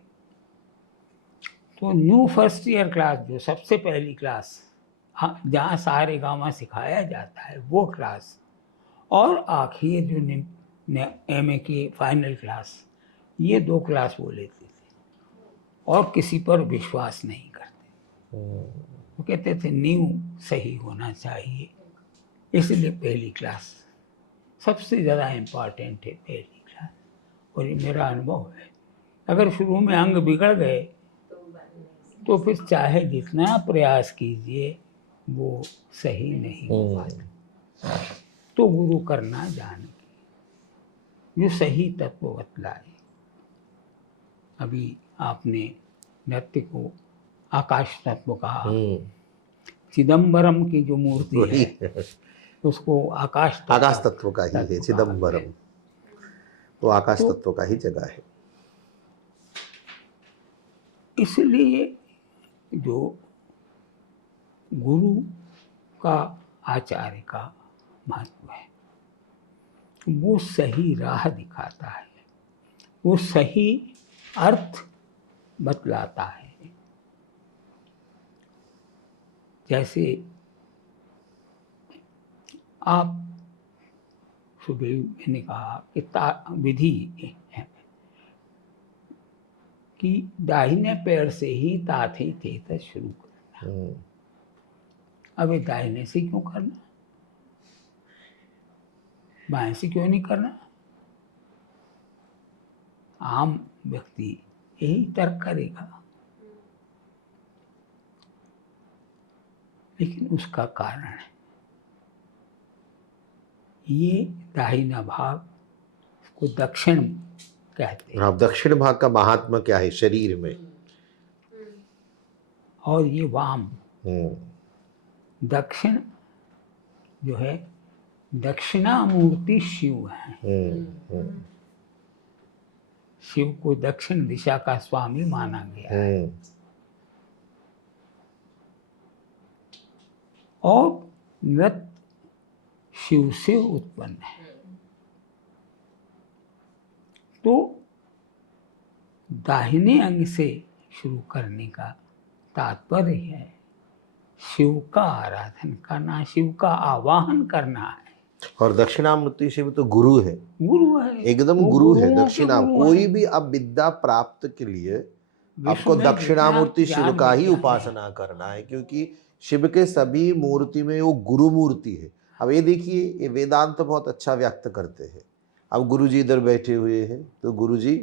तो न्यू फर्स्ट ईयर क्लास, जो सबसे पहली क्लास जहाँ सारे गामा सिखाया जाता है, वो क्लास, और आखिर जो एमए की फाइनल क्लास, ये 2 क्लास वो लेते थे और किसी पर विश्वास नहीं करते। वो कहते थे न्यू सही होना चाहिए, इसलिए पहली क्लास सबसे ज़्यादा इम्पॉर्टेंट है, पहली क्लास। और ये मेरा अनुभव है, अगर शुरू में अंग बिगड़ गए तो फिर चाहे जितना प्रयास कीजिए वो सही नहीं हो पाता। तो गुरु करना जान के, जो सही तत्व बतलाए। अभी आपने नृत्य को आकाश तत्व कहा, चिदम्बरम की जो मूर्ति है उसको आकाश तत्व का ही है। चिदम्बरम तो आकाश तत्व का ही जगह है। इसलिए जो गुरु का, आचार्य का महत्व है, वो सही राह दिखाता है, वो सही अर्थ बतलाता है। जैसे आप सुबह मैंने कहा कि विधि है कि दाहिने पैर से ही ताथे तेता शुरू करना। अब दाहिने से क्यों करना, बाएं से क्यों नहीं करना? आम व्यक्ति यही तर्क करेगा, लेकिन उसका कारण है ये दाहिना भाग को दक्षिण कहते हैं। अब दक्षिण भाग का महात्मा क्या है शरीर में? और ये वाम, दक्षिण जो है, दक्षिणामूर्ति शिव है। शिव को दक्षिण दिशा का स्वामी माना गया है। और नृत्य शिव से उत्पन्न है। तो दाहिने अंग से शुरू करने का तात्पर्य है शिव का आराधन करना, शिव का आवाहन करना है। और दक्षिणामूर्ति शिव तो गुरु है, गुरु है, एकदम गुरु है। दक्षिणा कोई भी अब विद्या प्राप्त के लिए आपको दक्षिणामूर्ति शिव का ही उपासना करना है, क्योंकि शिव के सभी मूर्ति में वो गुरु मूर्ति है। अब ये देखिए, ये वेदांत तो बहुत अच्छा व्यक्त करते हैं। अब गुरुजी इधर बैठे हुए हैं तो गुरुजी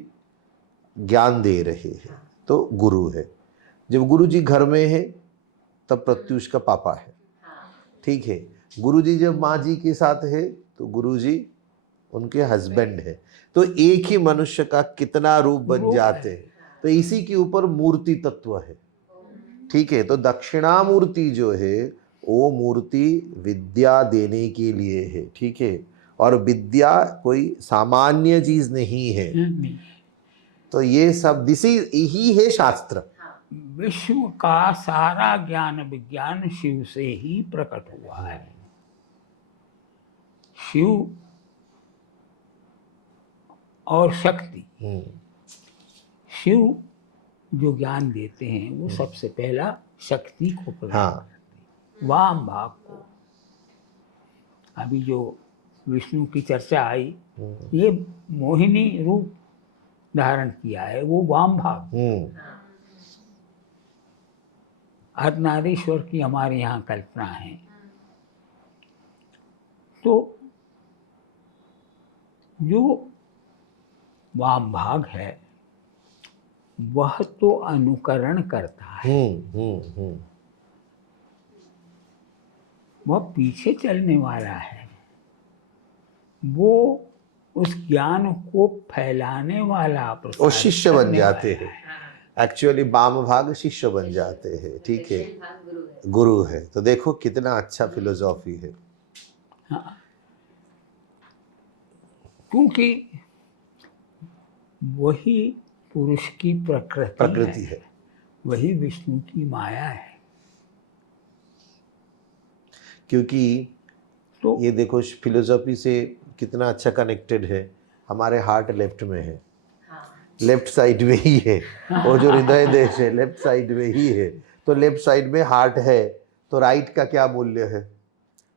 ज्ञान दे रहे हैं, तो गुरु है। जब गुरुजी घर में है तब प्रत्युष का पापा है, ठीक है। गुरुजी जब माँ जी के साथ है तो गुरुजी उनके हस्बैंड है। तो एक ही मनुष्य का कितना रूप बन जाते हैं। तो इसी के ऊपर मूर्ति तत्व है, ठीक है। तो दक्षिणामूर्ति जो है वो मूर्ति विद्या देने के लिए है, ठीक है। और विद्या कोई सामान्य चीज नहीं है। तो ये सब यही है शास्त्र, विश्व का सारा ज्ञान विज्ञान शिव से ही प्रकट हुआ है। शिव और शक्ति, शिव जो ज्ञान देते हैं वो सबसे पहला शक्ति को प्रदान हाँ। करते हैं, वाम भाग को। अभी जो विष्णु की चर्चा आई, ये मोहिनी रूप धारण किया है, वो वाम भाग। अर्धनारीश्वर की हमारे यहाँ कल्पना है। तो जो वाम भाग है वह तो अनुकरण करता है, वह पीछे चलने वाला है, वो उस ज्ञान को फैलाने वाला, वो शिष्य बन जाते हैं। एक्चुअली वाम भाग शिष्य बन जाते हैं, ठीक है, गुरु है। तो देखो कितना अच्छा फिलोसॉफी है। हाँ, क्योंकि वही पुरुष की प्रकृति है, वही विष्णु की माया है। क्योंकि तो ये देखो फिलोसॉफी से कितना अच्छा कनेक्टेड है। हमारे हार्ट लेफ्ट में है, लेफ्ट साइड में ही है, वो जो हृदय देश है लेफ्ट साइड में ही है। तो लेफ्ट साइड में हार्ट है, तो राइट का क्या मूल्य है?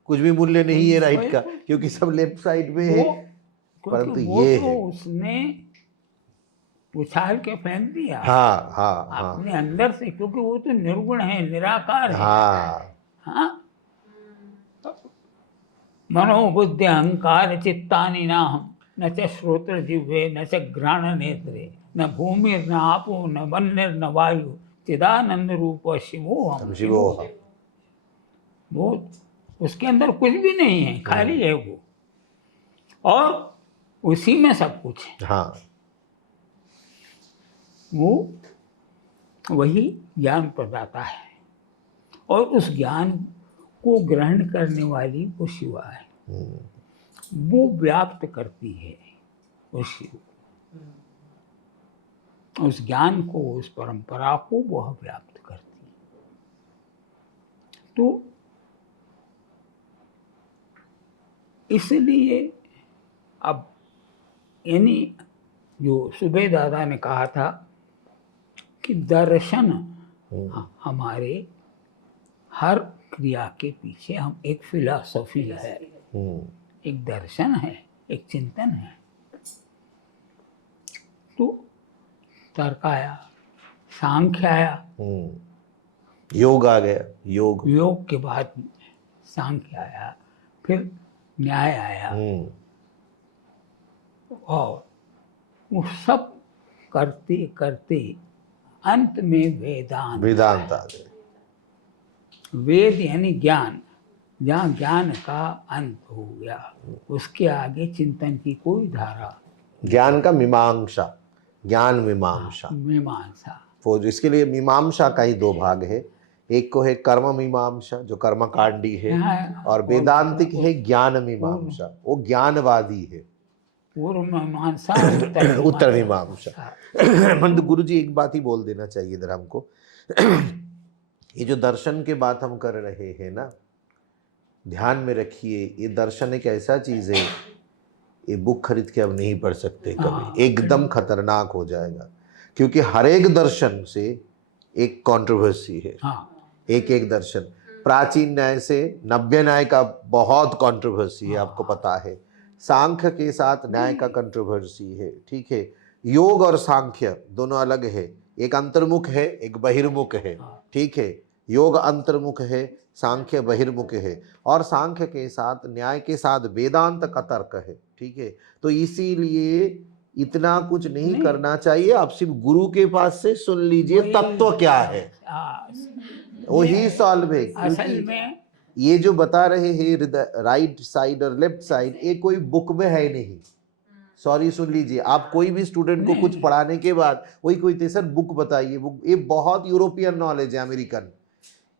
कुछ भी मूल्य नहीं है राइट का, क्योंकि सब लेफ्ट साइड में है। परंतु ये तो है, उसने उछाल के फेंक दिया हाँ अपने अंदर से, क्योंकि वो तो निर्गुण है, निराकार है। हाँ, मनोबुद्धि अहंकार चित्तानि नाहं, न च श्रोत्र जिह्वे न च घ्राण नेत्रे, न भूमिर्न आपो न वन्यर्न वायु, चिदानंद रूप शिवोहम शिवोहम। वो उसके अंदर कुछ भी नहीं है, खाली है वो, और उसी में सब कुछ है। हाँ, वो वही ज्ञान प्रदाता है, और उस ज्ञान को ग्रहण करने वाली वो शिवा है, वो व्याप्त करती है उस शिव, उस ज्ञान को, उस परंपरा को वह व्याप्त करती है। तो इसलिए अब यानी जो सुबह दादा ने कहा था कि दर्शन हमारे हर क्रिया के पीछे हम एक फिलॉसफी है, एक दर्शन है, एक चिंतन है। तो तर्क आया, सांख्य आया, योग आ गया, योग के बाद सांख्य आया, फिर न्याय आया, और वो सब करते करते अंत में वेदांत आ गए। वेद यानी ज्ञान, जहाँ ज्ञान का अंत हो गया, उसके आगे चिंतन की कोई धारा, ज्ञान का मीमांसा, ज्ञान मीमांसा, मीमांसा। वो इसके लिए मीमांसा का ही दो भाग है। एक को है कर्म मीमांसा जो कर्मकांडी है, और वेदांतिक है ज्ञान मीमांसा, वो ज्ञानवादी है। पूर्व मीमांसा, उत्तर मीमांसा। परंतु गुरु जी एक बात ही बोल देना चाहिए इधर हमको। ये जो दर्शन के बात हम कर रहे हैं ना, ध्यान में रखिए, ये दर्शन एक ऐसा चीज है, ये बुक खरीद के अब नहीं पढ़ सकते कभी, एकदम खतरनाक हो जाएगा। क्योंकि हर एक दर्शन से एक कंट्रोवर्सी है, एक दर्शन। प्राचीन न्याय से नव्य न्याय का बहुत कंट्रोवर्सी है, आपको पता है। सांख्य के साथ न्याय का कंट्रोवर्सी है, ठीक है। योग और सांख्य दोनों अलग है, एक अंतर्मुख है, एक बहिर्मुख है, ठीक है। योग अंतर्मुख है, सांख्य बहिर्मुख है, और सांख्य के साथ न्याय के साथ वेदांत का तर्क है, ठीक है। तो इसीलिए इतना कुछ नहीं करना चाहिए, आप सिर्फ गुरु के पास से सुन लीजिए तत्व क्या है, वही सॉल्व है। असल में ये जो बता रहे हैं राइट साइड और लेफ्ट साइड, ये कोई बुक में है नहीं। सॉरी, सुन लीजिए, आप कोई भी स्टूडेंट को कुछ पढ़ाने के बाद वही कोई सर बुक बताइए, बुक, ये बहुत यूरोपियन नॉलेज है, अमेरिकन।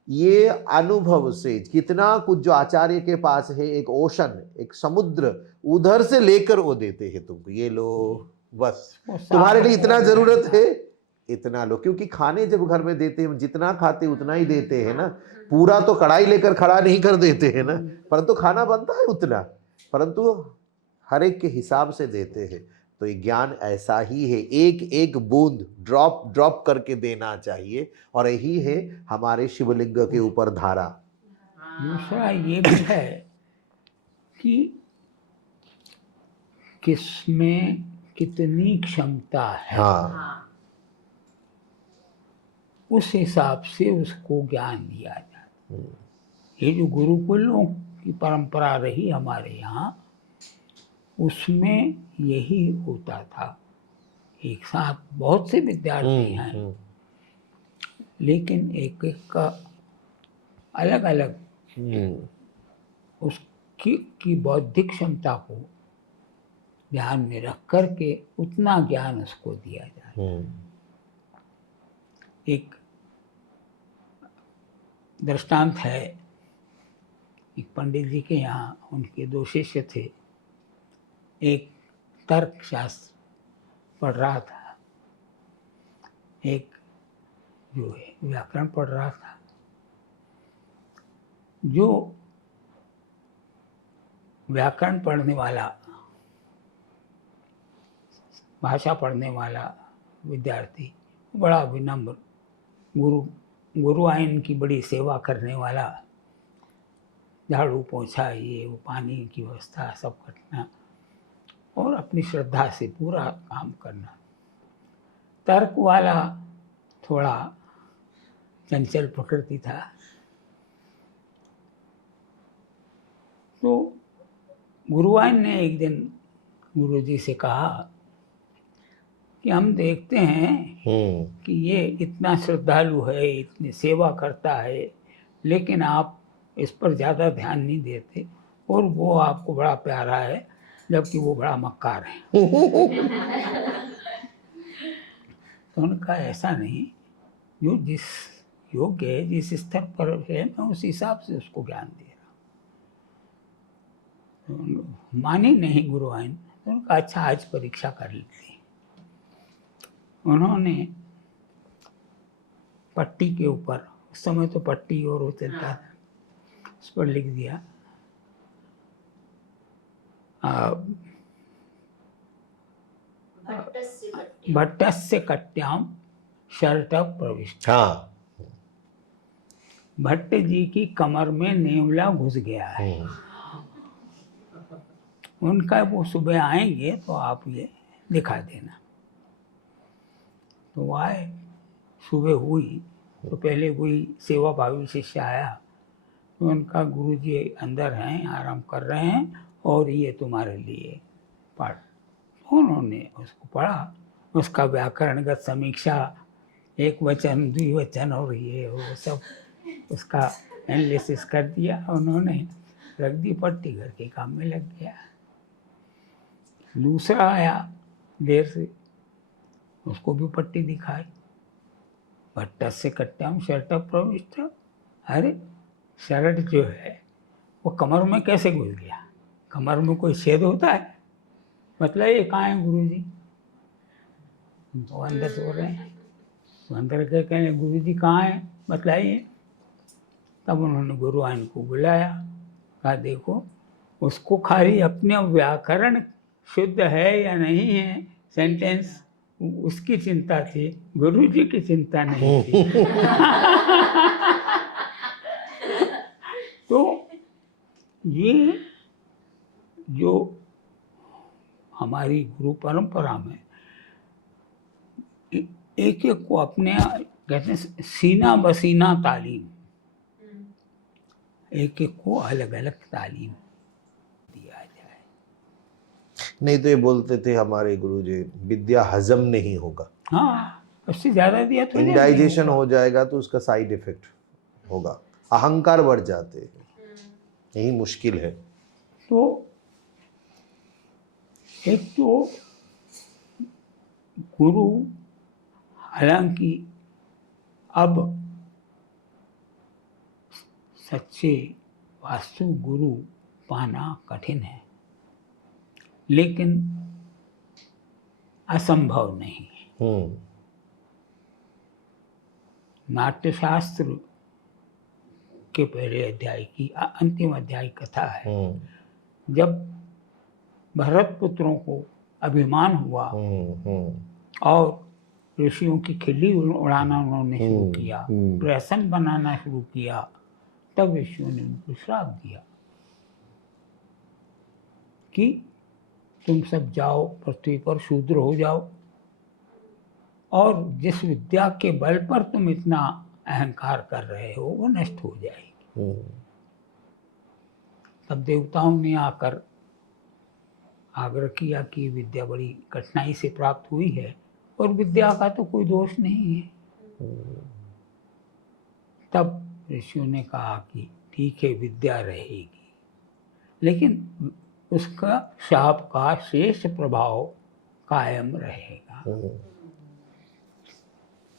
ये अनुभव से कितना कुछ जो आचार्य के पास है, एक ओशन, एक समुद्र, उधर से लेकर वो देते हैं तुमको, ये लो बस। तुम्हारे लिए इतना जरूरत है इतना लो, क्योंकि खाने जब घर में देते हैं जितना खाते उतना ही देते हैं ना, पूरा तो कढ़ाई लेकर खड़ा नहीं कर देते हैं ना, परंतु खाना बनता है उतना, परंतु हर एक के हिसाब से देते हैं। तो ये ज्ञान ऐसा ही है, एक एक बूंद ड्रॉप ड्रॉप करके देना चाहिए, और यही है हमारे शिवलिंग के ऊपर धारा। दूसरा ये भी है कि किसमें कितनी क्षमता है, हाँ, उस हिसाब से उसको ज्ञान दिया जाता है। ये जो गुरुकुलों की परंपरा रही हमारे यहाँ, उसमें यही होता था। एक साथ बहुत से विद्यार्थी हैं, लेकिन एक एक का अलग अलग उसकी बौद्धिक क्षमता को ध्यान में रख करके उतना ज्ञान उसको दिया जाए। एक दृष्टांत है, एक पंडित जी के यहाँ उनके 2 शिष्य थे। एक तर्क शास्त्र पढ़ रहा था, एक जो है व्याकरण पढ़ रहा था। जो व्याकरण पढ़ने वाला, भाषा पढ़ने वाला विद्यार्थी, बड़ा विनम्र, गुरु आइन की बड़ी सेवा करने वाला, झाड़ू पोछा ये वो पानी की व्यवस्था सब करना और अपनी श्रद्धा से पूरा काम करना। तर्क वाला थोड़ा चंचल प्रकृति था, तो गुरुआइन ने एक दिन गुरुजी से कहा कि हम देखते हैं कि ये इतना श्रद्धालु है, इतनी सेवा करता है, लेकिन आप इस पर ज़्यादा ध्यान नहीं देते, और वो आपको बड़ा प्यारा है जबकि वो बड़ा मक्कार है। तो उनका ऐसा नहीं, जो जिस योग्य है, जिस स्तर पर है, मैं उस हिसाब से उसको ज्ञान दे रहा हूँ। मानी नहीं गुरु आइन, तो उनका अच्छा आज परीक्षा कर लेते हैं। उन्होंने पट्टी के ऊपर, उस समय तो पट्टी और वो चलता था, उस पर लिख दिया भट्टस्य कट्याम शर्ट प्रविष्ट। हाँ, भट्ट जी की कमर में नेवला घुस गया है। उनका वो सुबह आएंगे तो आप ये दिखा देना। तो आए, सुबह हुई तो पहले कोई सेवा भावी शिष्य आया, तो उनका गुरुजी अंदर हैं, आराम कर रहे हैं, और ये तुम्हारे लिए पढ़। उन्होंने उसको पढ़ा, उसका व्याकरणगत समीक्षा, एक वचन द्विवचन और ये वो सब उसका एनालिसिस कर दिया। उन्होंने रख दी पट्टी, घर के काम में लग गया। दूसरा आया देर से, उसको भी पट्टी दिखाई, भट्टस्य कट्याम शर्ट प्रविष्ट। अरे शर्ट जो है वो कमर में कैसे घुस गया? कमर में कोई छेद होता है? मतलब ये कहाँ है गुरुजी? तो अंदर सो रहे हैं, तो अंदर के कहें गुरुजी कहाँ है, बतलाइए। तब उन्होंने गुरु आइन को बुलाया, कहा देखो, उसको खाली अपने व्याकरण शुद्ध है या नहीं है, सेंटेंस, उसकी चिंता थी, गुरुजी की चिंता नहीं थी। तो ये जो हमारी गुरु परंपरा में एक एक को अपने, कहते हैं सीना बसीना तालीम, एक एक को अलग अलग तालीम दिया जाए। नहीं तो ये बोलते थे हमारे गुरुजी, विद्या हजम नहीं होगा। हाँ, उससे ज़्यादा दिया तो इंडाइजेशन हो जाएगा तो उसका साइड इफेक्ट होगा, अहंकार बढ़ जाते हैं, यही मुश्किल है। तो एक तो गुरु, हालांकि अब सच्चे वास्तु गुरु पाना कठिन है, लेकिन असंभव नहीं है। नाट्यशास्त्र के पहले अध्याय की अंतिम अध्याय कथा है। जब भरत पुत्रों को अभिमान हुआ और ऋषियों की खिल्ली उड़ाना उन्होंने शुरू किया, प्रहसन बनाना शुरू किया, तब ऋषियों ने उनको श्राप दिया कि तुम सब जाओ पृथ्वी पर शूद्र हो जाओ, और जिस विद्या के बल पर तुम इतना अहंकार कर रहे हो वो नष्ट हो जाएगी। तब देवताओं ने आकर आग्रह किया कि विद्या बड़ी कठिनाई से प्राप्त हुई है और विद्या का तो कोई दोष नहीं है। तब ऋषियों ने कहा कि ठीक है, विद्या रहेगी, लेकिन उसका शाप का शेष प्रभाव कायम रहेगा,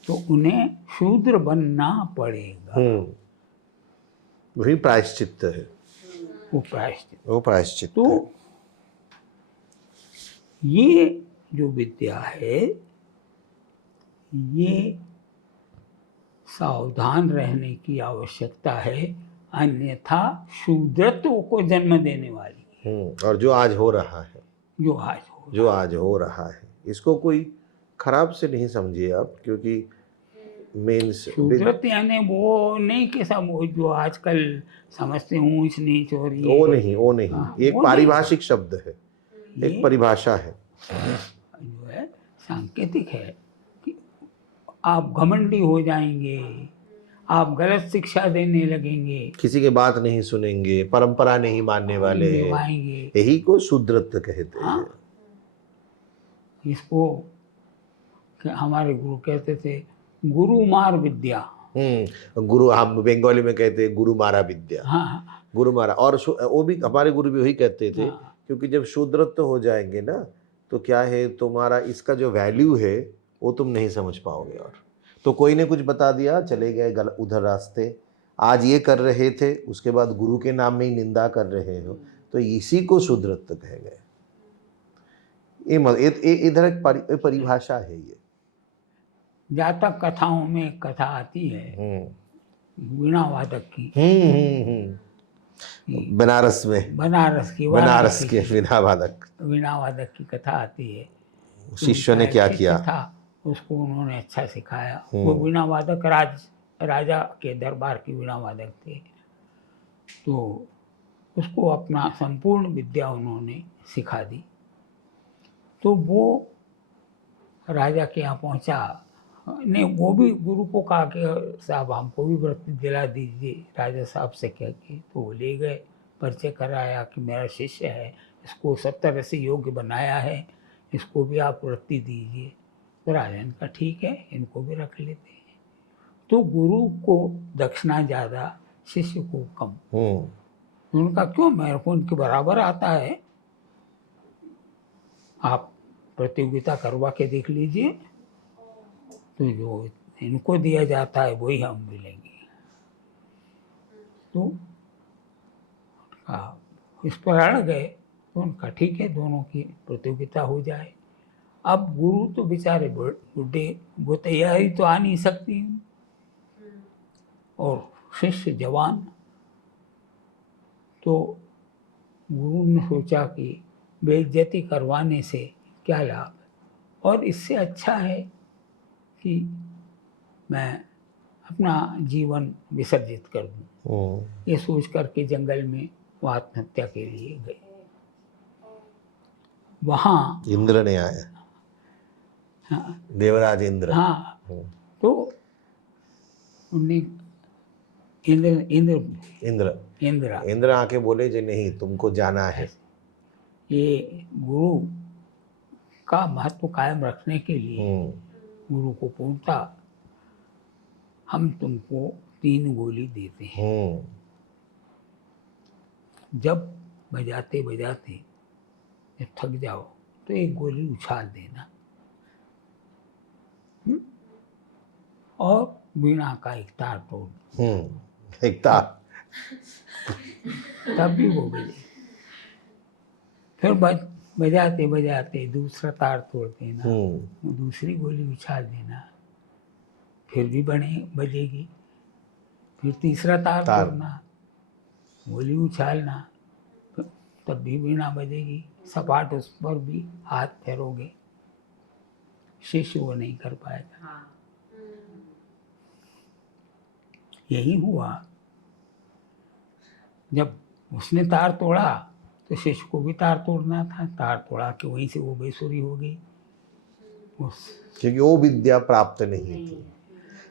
तो उन्हें शूद्र बनना पड़ेगा। वही प्रायश्चित्त है, वो प्रायश्चित्त तो है। ये जो विद्या है, ये सावधान रहने की आवश्यकता है, अन्यथा शूद्रत्व को जन्म देने वाली है। और जो आज हो रहा है, जो आज हो रहा है, इसको कोई खराब से नहीं समझिए आप, क्योंकि मीन्स शूद्रत यानी वो नहीं कि सब जो आजकल समझते हैं ऊंच नीच और वो नहीं एक पारिभाषिक शब्द है, एक परिभाषा है, जो है सांकेतिक है कि आप घमंडी हो जाएंगे, आप गलत शिक्षा देने लगेंगे, किसी के बात नहीं सुनेंगे, परंपरा नहीं मानने वाले, यही को शूद्रत्व कहते हैं। इसको हमारे गुरु कहते थे गुरु मार विद्या। गुरु, हम बंगाली में कहते हैं गुरु मारा विद्या। गुरु मारा, और वो भी हमारे गुरु भी वही कहते थे। क्योंकि जब शूद्रत्व हो जाएंगे ना, तो क्या है, तुम्हारा इसका जो वैल्यू है वो तुम नहीं समझ पाओगे। और तो कोई ने कुछ बता दिया, चले गए उधर रास्ते, आज ये कर रहे थे, उसके बाद गुरु के नाम में ही निंदा कर रहे हो, तो इसी को शूद्रत्व कहे गए। इधर एक परिभाषा है। ये जातक कथाओं में कथा आती है वीणा वादक की, बनारस के वीणा वादक की कथा आती है। शिष्य ने क्या किया, उसको उन्होंने अच्छा सिखाया। वो वीणा वादक राजा के दरबार की वीणा वादक थे, तो उसको अपना संपूर्ण विद्या उन्होंने सिखा दी। तो वो राजा के यहाँ पहुँचा, ने वो भी गुरु को कहा कि साहब हमको भी वृत्ति दिला दीजिए, राजा साहब से कह के। तो वो ले गए, परिचय कराया कि मेरा शिष्य है, इसको सब तरह से योग्य बनाया है, इसको भी आप वृत्ति दीजिए। तो राजा ने कहा ठीक है, इनको भी रख लेते हैं। तो गुरु को दक्षिणा ज़्यादा, शिष्य को कम। उनका क्यों, मेरे को उनके बराबर आता है, आप प्रतियोगिता करवा के देख लीजिए, तो जो इनको दिया जाता है वही हम मिलेंगे। तो इस पर अड़ गए, तो उनका ठीक है, दोनों की प्रतियोगिता हो जाए। अब गुरु तो बेचारे बुढ़े, वो तैयारी तो आ नहीं सकती, और शिष्य जवान। तो गुरु ने सोचा कि बेइज्जती करवाने से क्या लाभ, और इससे अच्छा है कि मैं अपना जीवन विसर्जित कर दूं। ये सोच करके जंगल में वो आत्महत्या के लिए गए। वहाँ इंद्र ने आया, देवराज इंद्र। तो उन्हें इंद्र आके बोले जी नहीं, तुमको जाना है। ये गुरु का महत्व कायम रखने के लिए गुरु को पूछता, हम तुमको 3 गोली देते हैं, जब बजाते बजाते जब थक जाओ तो 1 गोली उछाल देना, और वीणा का एक तार तोड़, एक तार, तब भी वो बजे। फिर बजाते बजाते दूसरा तार तोड़ देना, दूसरी गोली उछाल देना, फिर भी बजेगी, फिर तीसरा तार तार। तोड़ना, गोली उछालना, तब भी वीणा बजेगी। सपाट उस पर भी हाथ फेरोगे, शिष्य वो नहीं कर पाएगा। यही हुआ, जब उसने तार तोड़ा तो शिष्य को भी तार तोड़ना था। तार तोड़ा कि वहीं से वो बेसुरी हो गई। क्योंकि वो विद्या प्राप्त नहीं थी।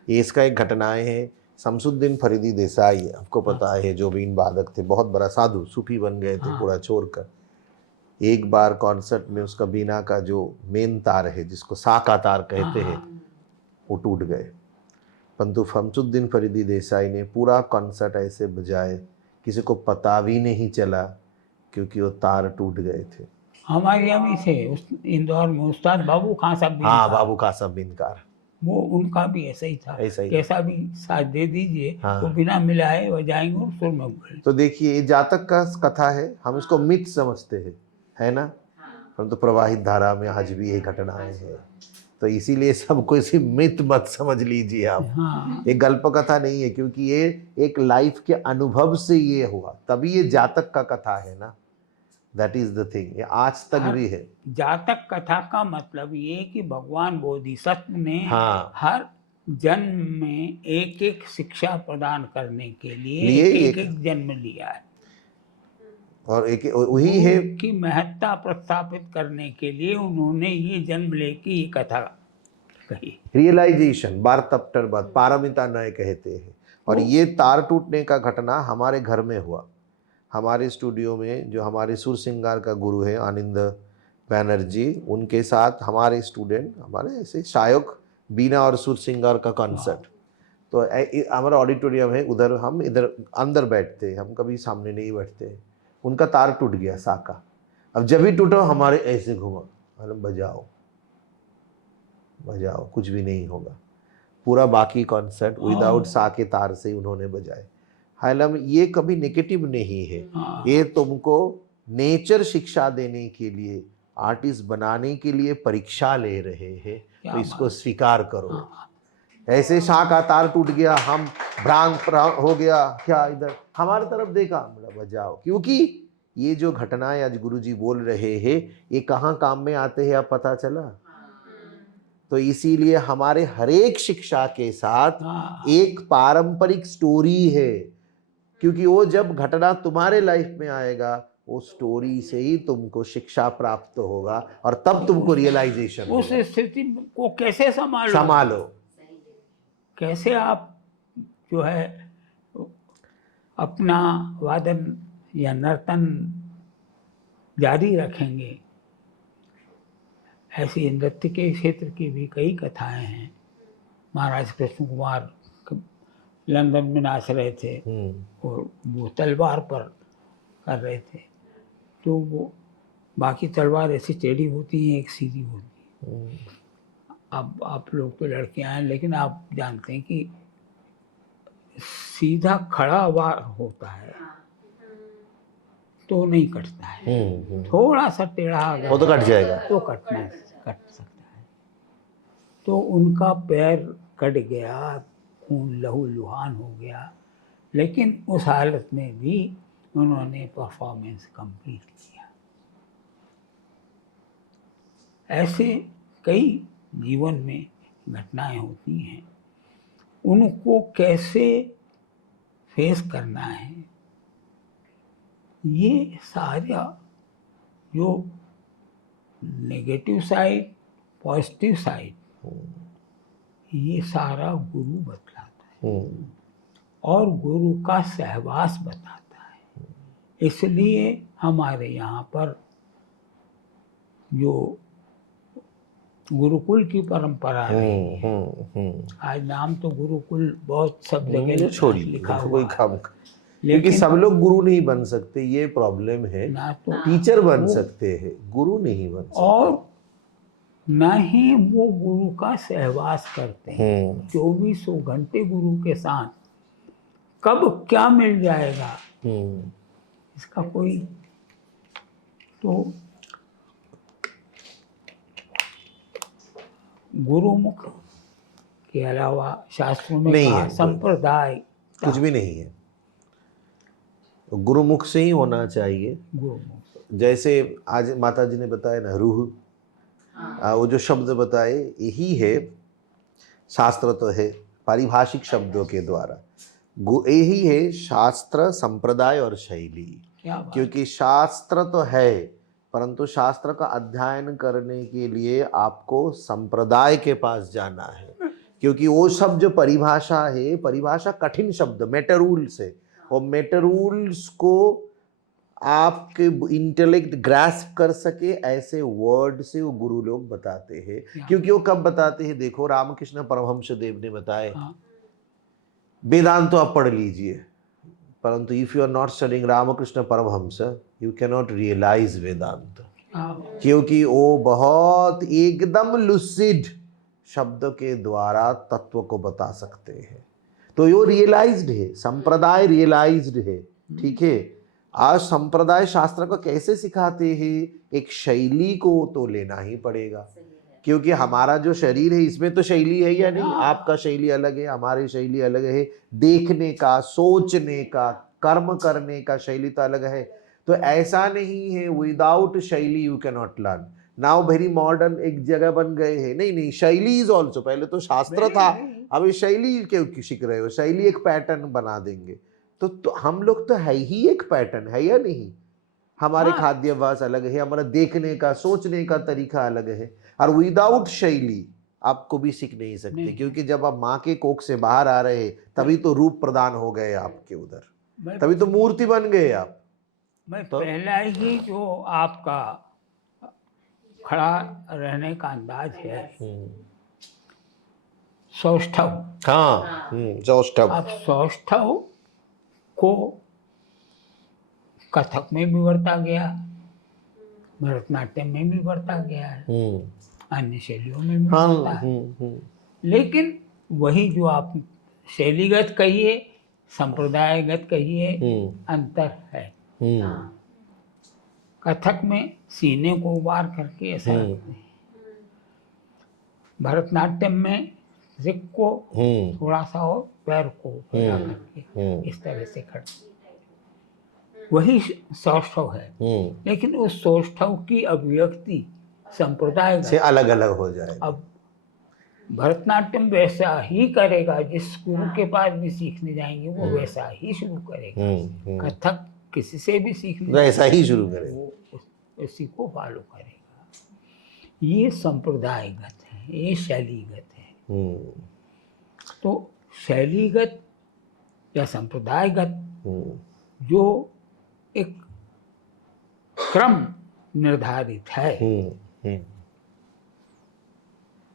ये इसका एक घटनाएं हैं। शमसुद्दीन फरीदी देसाई, आपको पता है, जो बीन वादक थे, बहुत बड़ा साधु, सूफी बन गए थे पूरा छोड़कर। एक बार कॉन्सर्ट में उसका बीना का जो मेन तार है, जिसको सा का तार कहते हैं, वो टूट गए। परंतु शमसुद्दीन फरीदी देसाई ने पूरा कॉन्सर्ट ऐसे बजाए, किसी को पता भी नहीं चला, क्योंकि वो तार टूट गए थे। हमारे यहाँ भी थे इंदौर में उस्ताद बाबू खान साहब। हाँ, बाबू खान साहब बिनकार, वो उनका भी ऐसा ही था, ऐसा ही। कैसा भी साथ दे दीजिए, हाँ। वो बिना मिलाए बजाएंगे और सुर में बोलेंगे। तो देखिए, ये जातक का कथा है, हम इसको मिथ समझते हैं, है ना, परंतु प्रवाहित धारा में आज भी ये घटनाएं हैं। तो इसीलिए सबको इसी मिथ मत समझ लीजिए आप। हाँ। ये गल्प कथा नहीं है, क्योंकि ये एक लाइफ के अनुभव से ये हुआ, तभी ये जातक का कथा है ना। दैट इज द थिंग, ये आज तक भी है। जातक कथा का मतलब ये कि भगवान बोधिसत्व ने हाँ। हर जन्म में एक एक शिक्षा प्रदान करने के लिए एक जन्म लिया है, और एक वही है कि महत्ता प्रस्थापित करने के लिए उन्होंने ये जन्म लेके ये कथा कही। रियलाइजेशन, बार तप्टर बात, पारमिता नय कहते हैं। और ये तार टूटने का घटना हमारे घर में हुआ। हमारे स्टूडियो में जो हमारे सुर श्रृंगार का गुरु है आनंद बैनर्जी, उनके साथ हमारे स्टूडेंट, हमारे ऐसे शायक बीना और सुर श्रृंगार का कॉन्सर्ट। तो हमारा ऑडिटोरियम है, उधर हम इधर अंदर बैठते हैं, हम कभी सामने नहीं बैठते। उनका तार टूट गया सा का। अब जब भी टूटा हमारे ऐसे घुमा, अरे बजाओ बजाओ, कुछ भी नहीं होगा। पूरा बाकी कॉन्सर्ट विदाउट सा के तार से उन्होंने बजाए। हालांकि ये कभी नेगेटिव नहीं है, ये तुमको नेचर शिक्षा देने के लिए, आर्टिस्ट बनाने के लिए परीक्षा ले रहे हैं, तो इसको स्वीकार करो। ऐसे शाह का तार टूट गया, हम भ्रांग हो गया, क्या इधर हमारी तरफ देखा, बजाओ। क्योंकि ये जो घटनाएं आज गुरुजी बोल रहे हैं, ये कहाँ काम में आते हैं, आप पता चला। तो इसीलिए हमारे हरेक शिक्षा के साथ एक पारंपरिक स्टोरी है, क्योंकि वो जब घटना तुम्हारे लाइफ में आएगा, वो स्टोरी से ही तुमको शिक्षा प्राप्त होगा, और तब तुमको रियलाइजेशन उस स्थिति को कैसे संभालो, कैसे आप जो है अपना वादन या नर्तन जारी रखेंगे। ऐसी नृत्य के क्षेत्र की भी कई कथाएं हैं। महाराज कृष्ण कुमार लंदन में नाच रहे थे और वो तलवार पर कर रहे थे, तो वो बाकी तलवार ऐसी टेढ़ी होती है, एक सीधी होती है। अब आप लोग तो लड़कियां हैं, लेकिन आप जानते हैं कि सीधा खड़ा वार होता है तो नहीं कटता है, थोड़ा सा टेढ़ा अगर वो तो कट जाएगा, तो कट सकता है। तो उनका पैर कट गया, खून लहू लुहान हो गया, लेकिन उस हालत में भी उन्होंने परफॉर्मेंस कंप्लीट किया। ऐसे कई जीवन में घटनाएं होती हैं, उनको कैसे फेस करना है, ये सारा जो नेगेटिव साइड, पॉजिटिव साइड, ये सारा गुरु बतलाता है और गुरु का सहवास बताता है। इसलिए हमारे यहाँ पर जो गुरुकुल की परंपरा है, आज नाम तो गुरुकुल बहुत सब जगह लिखा हुआ है, क्योंकि सब लोग गुरु नहीं बन सकते, ये प्रॉब्लम है। ना तो टीचर बन सकते हैं, गुरु नहीं बन सकते, और न ही वो गुरु का सहवास करते हैं। 24 घंटे गुरु के साथ कब क्या मिल जाएगा इसका कोई, तो गुरुमुख के अलावा शास्त्रों में नहीं कहा है, संप्रदाय कुछ भी नहीं है। गुरुमुख से ही होना चाहिए। गुरुमुख। जैसे आज माता जी ने बताया ना, रूह, वो जो शब्द बताए यही है, शास्त्र तो है पारिभाषिक शब्दों के द्वारा, यही है शास्त्र, संप्रदाय और शैली। क्या बात। क्योंकि शास्त्र तो है, परंतु शास्त्र का अध्ययन करने के लिए आपको संप्रदाय के पास जाना है, क्योंकि वो सब जो परिभाषा है, परिभाषा कठिन शब्द मेटा रूल्स है, और मेटा रूल्स को आपके इंटेलेक्ट ग्रास्प कर सके ऐसे वर्ड से वो गुरु लोग बताते हैं। क्योंकि वो कब बताते हैं, देखो रामकृष्ण परमहंस देव ने बताए, वेदांत तो आप पढ़ लीजिए, परंतु if you are not studying Ramakrishna Paramahamsa you can not realise Vedanta, क्योंकि वो बहुत एकदम लुसिड शब्द के द्वारा तत्व को बता सकते हैं। तो यो रियलाइज्ड है, संप्रदाय रियलाइज्ड है। ठीक है, आज संप्रदाय शास्त्र को कैसे सिखाते हैं, एक शैली को तो लेना ही पड़ेगा, क्योंकि हमारा जो शरीर है इसमें तो शैली है या नहीं। आपका शैली अलग है, हमारी शैली अलग है, देखने का, सोचने का, कर्म करने का शैली तो अलग है। तो ऐसा नहीं है विदाउट शैली you can not learn. Now very modern एक जगह बन गए हैं, नहीं नहीं शैली इज ऑल्सो, पहले तो शास्त्र था, अभी शैली क्यों सीख रहे हो, शैली एक पैटर्न बना देंगे। तो हम लोग तो है ही एक पैटर्न, है या नहीं। हमारे खाद्याभ्यास अलग है, हमारा देखने का, सोचने का तरीका अलग है, और विदाउट शैली आपको भी सीख नहीं सकते। क्योंकि जब आप माँ के कोख से बाहर आ रहे तभी तो रूप प्रदान हो गए आपके उधर, तभी तो मूर्ति बन गए आप। तो पहला ही जो आपका खड़ा रहने का अंदाज है सौष्ठव। हाँ, सौष्ठव। अब सौष्ठव को कथक में भी बरता गया, भरतनाट्यम में भी बरता गया है, अन्य शैलियों में भी बरता है। लेकिन वही जो आप शैलीगत कहिए, संप्रदायगत कहिए, अंतर है। कथक में सीने को उबार करके ऐसा रखते हैं, भरतनाट्यम में रिक को थोड़ा सा और पैर को फैला करके इस तरह से खड़े, वही सौष्ठव है। लेकिन उस सौष्ठव की अभिव्यक्ति संप्रदाय से अलग अलग हो जाए। अब भरतनाट्यम वैसा ही करेगा, जिस गुरु के पास भी सीखने जाएंगे वो वैसा ही शुरू करेगा। कथक किसी से भी सीखने वैसा ही शुरू करेगा, वो उसी को फॉलो करेगा। ये संप्रदायगत है, ये शैलीगत है। तो शैलीगत या संप्रदायगत जो एक क्रम निर्धारित है,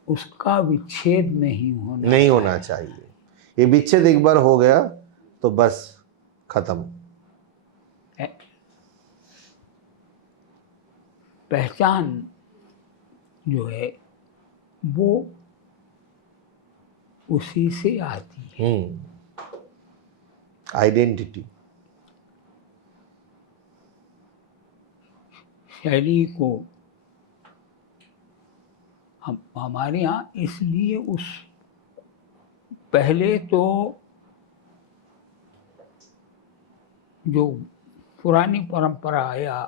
उसका विच्छेद नहीं होना चाहिए। ये विच्छेद एक बार हो गया तो बस खत्म। पहचान जो है वो उसी से आती है, आइडेंटिटी। शैली को हमारे यहाँ इसलिए उस पहले तो जो पुरानी परंपरा या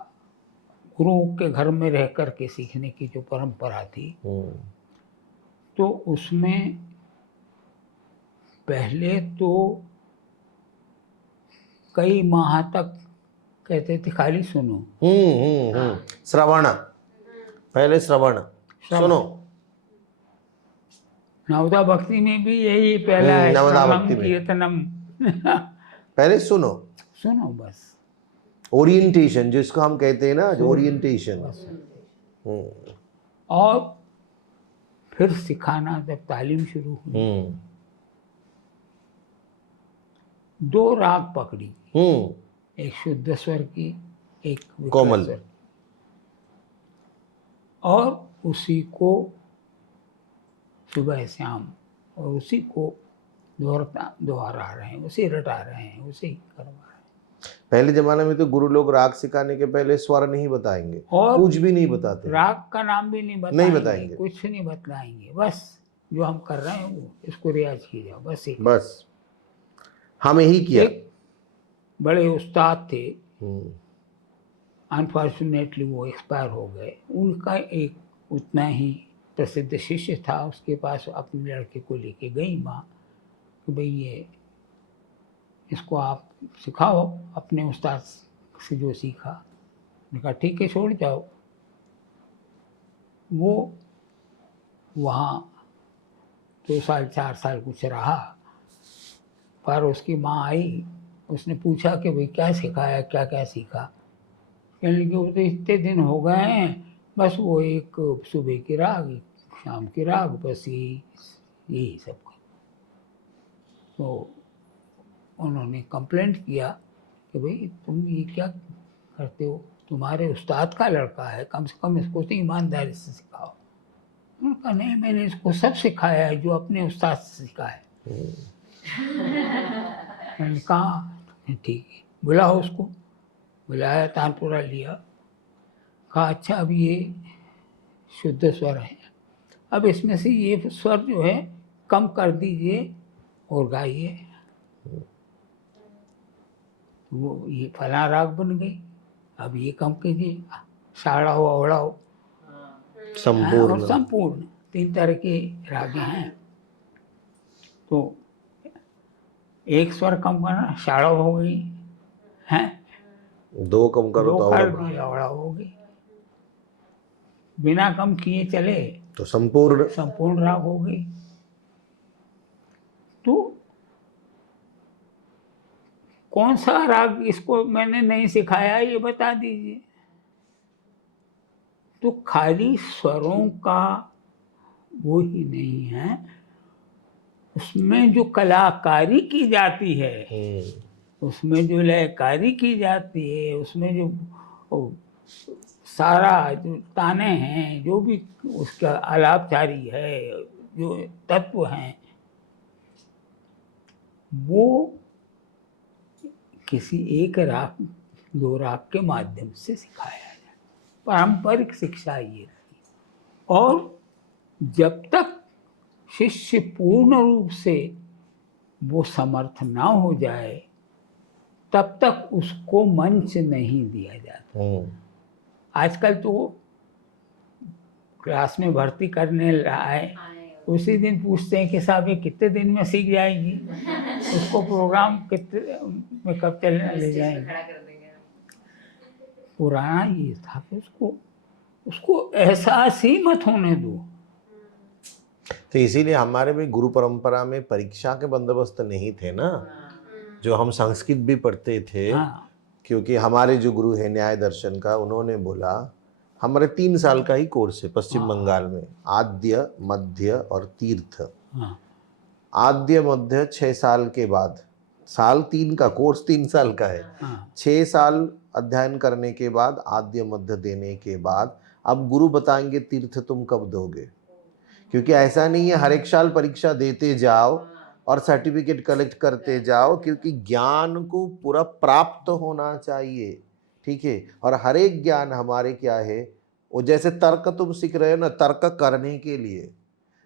गुरुओं के घर में रह कर के सीखने की जो परंपरा थी, तो उसमें पहले तो कई माह तक कहते थे खाली सुनो। श्रवण, पहले श्रवण सुनो। नवदा भक्ति में भी यही पहला है, नवदा भक्ति में कीर्तनम पहले सुनो बस। ओरिएंटेशन जिसको हम कहते हैं ना, जो ओरिएंटेशन। और फिर सिखाना जब तालीम शुरू हुई, 2 राग पकड़ी, एक शुद्ध स्वर की, एक कोमल, और उसी को सुबह शाम और उसी को दोहरा रहे हैं, उसी रटा रहे हैं, उसी करवा रहे हैं। पहले जमाने में तो गुरु लोग राग सिखाने के पहले स्वर नहीं बताएंगे, और कुछ भी नहीं बताते, राग का नाम भी नहीं बताएंगे, कुछ नहीं बताएंगे, बस जो हम कर रहे हैं वो इसको रियाज किए जाओ, बस एक बस हम यही किया। एक बड़े उस्ताद थे, हम्म, अनफॉर्चुनेटली वो एक्सपायर हो गए। उनका एक उतना ही प्रसिद्ध शिष्य था, उसके पास अपने लड़के को लेके गई माँ कि भाई ये इसको आप सिखाओ अपने उस्ताद से जो सीखा। मैंने कहा ठीक है छोड़ जाओ। वो वहाँ 2 साल 4 साल कुछ रहा, पर उसकी माँ आई, उसने पूछा कि भाई क्या सिखाया, क्या क्या सीखा। कहने लगी वो तो इतने दिन हो गए हैं, बस वो एक सुबह की राग, एक शाम की राग, बस यही सब। तो उन्होंने कंप्लेंट किया कि भाई तुम ये क्या करते हो, तुम्हारे उस्ताद का लड़का है, कम से कम इसको तो ईमानदारी से सिखाओ। उन्होंने कहा नहीं, मैंने इसको सब सिखाया है जो अपने उस्ताद से सीखा है। मैंने कहा ठीक है, बुलाओ उसको। बुलाया, तानपुरा लिया, कहा अच्छा अब ये शुद्ध स्वर है, अब इसमें से ये स्वर जो है कम कर दीजिए और गाइए। वो ये फला राग बन गई, अब ये कम कीजिए, साड़ा हो अवड़ा हो, और संपूर्ण। संपूर्ण 3 तरह के रागे हैं। तो एक स्वर कम करना, साड़ा हो गई है, 2 कम करो 2 तो कर और दिए अवड़ा हो गई, बिना कम किए चले तो संपूर्ण। संपूर्ण राग हो गई। तो कौन सा राग इसको मैंने नहीं सिखाया ये बता दीजिए। तो खाली स्वरों का वो ही नहीं है, उसमें जो कलाकारी की जाती है, उसमें जो लयकारी की जाती है, उसमें जो ओ, सारा जो ताने हैं, जो भी उसका आलापचारी है, जो तत्व हैं, वो किसी एक राग 2 राग के माध्यम से सिखाया जाए। पारंपरिक शिक्षा ये रही। और जब तक शिष्य पूर्ण रूप से वो समर्थ ना हो जाए तब तक उसको मंच नहीं दिया जाता। आजकल तो क्लास में भर्ती करने आए, उसी दिन पूछते हैं कि साहब ये कितने दिन में सीख जाएगी, उसको प्रोग्राम कितने में कब चलने ले जाएंगे। पुराना ये था कि उसको एहसास ही मत होने दो। तो इसीलिए हमारे भी गुरु परंपरा में परीक्षा के बंदोबस्त नहीं थे ना, जो हम संस्कृत भी पढ़ते थे। हाँ, क्योंकि हमारे जो गुरु है न्याय दर्शन का, उन्होंने बोला हमारे 3 साल का ही कोर्स है पश्चिम बंगाल में, आद्य मध्य और तीर्थ। हाँ, आद्य मध्य 6 साल के बाद, साल 3 का कोर्स 3 साल का है, हाँ, 6 साल अध्ययन करने के बाद, आद्य मध्य देने के बाद अब गुरु बताएंगे तीर्थ तुम कब दोगे। क्योंकि ऐसा नहीं है हर एक साल परीक्षा देते जाओ और सर्टिफिकेट कलेक्ट करते जाओ, क्योंकि ज्ञान को पूरा प्राप्त होना चाहिए, ठीक है। और हर एक ज्ञान हमारे क्या है, वो जैसे तर्क तुम सीख रहे हो ना, तर्क करने के लिए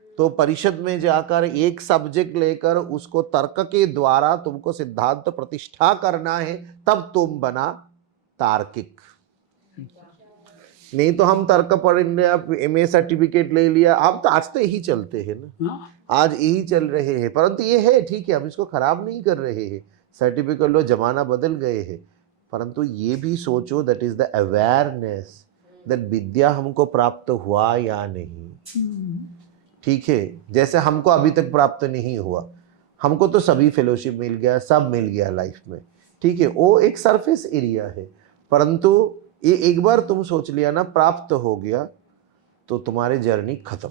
तो परिषद में जाकर एक सब्जेक्ट लेकर उसको तर्क के द्वारा तुमको सिद्धांत प्रतिष्ठा करना है, तब तुम बना तार्किक। नहीं तो हम तर्क पढ़ेंगे, अब MA सर्टिफिकेट ले लिया, अब तो आज तो यही चलते हैं ना, हाँ, आज यही चल रहे हैं। परंतु ये है ठीक है, हम इसको खराब नहीं कर रहे हैं, सर्टिफिकेट लो, जमाना बदल गए हैं। परंतु ये भी सोचो that is the awareness that विद्या हमको प्राप्त हुआ या नहीं, ठीक है। जैसे हमको अभी तक प्राप्त नहीं हुआ, हमको तो सभी फेलोशिप मिल गया, सब मिल गया लाइफ में, ठीक है, वो एक सरफेस एरिया है। परंतु ये एक बार तुम सोच लिया ना, प्राप्त हो गया, तो तुम्हारी जर्नी खत्म,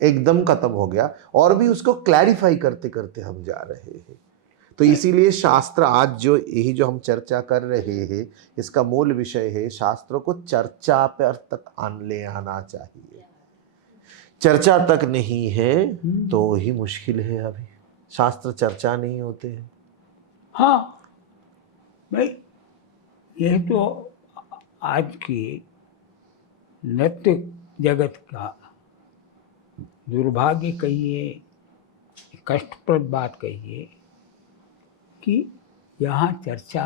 एकदम खत्म हो गया। और भी उसको क्लैरिफाई करते करते हम जा रहे हैं। तो इसीलिए शास्त्र, आज जो यही जो हम चर्चा कर रहे हैं, इसका मूल विषय है शास्त्रों को चर्चा पर तक ले आना चाहिए। चर्चा तक नहीं है तो ही मुश्किल है। अभी शास्त्र चर्चा नहीं होते हैं। हाँ भाई, ये तो आज की नृत्य जगत का दुर्भाग्य कहिए, कष्टप्रद बात कहिए कि यहाँ चर्चा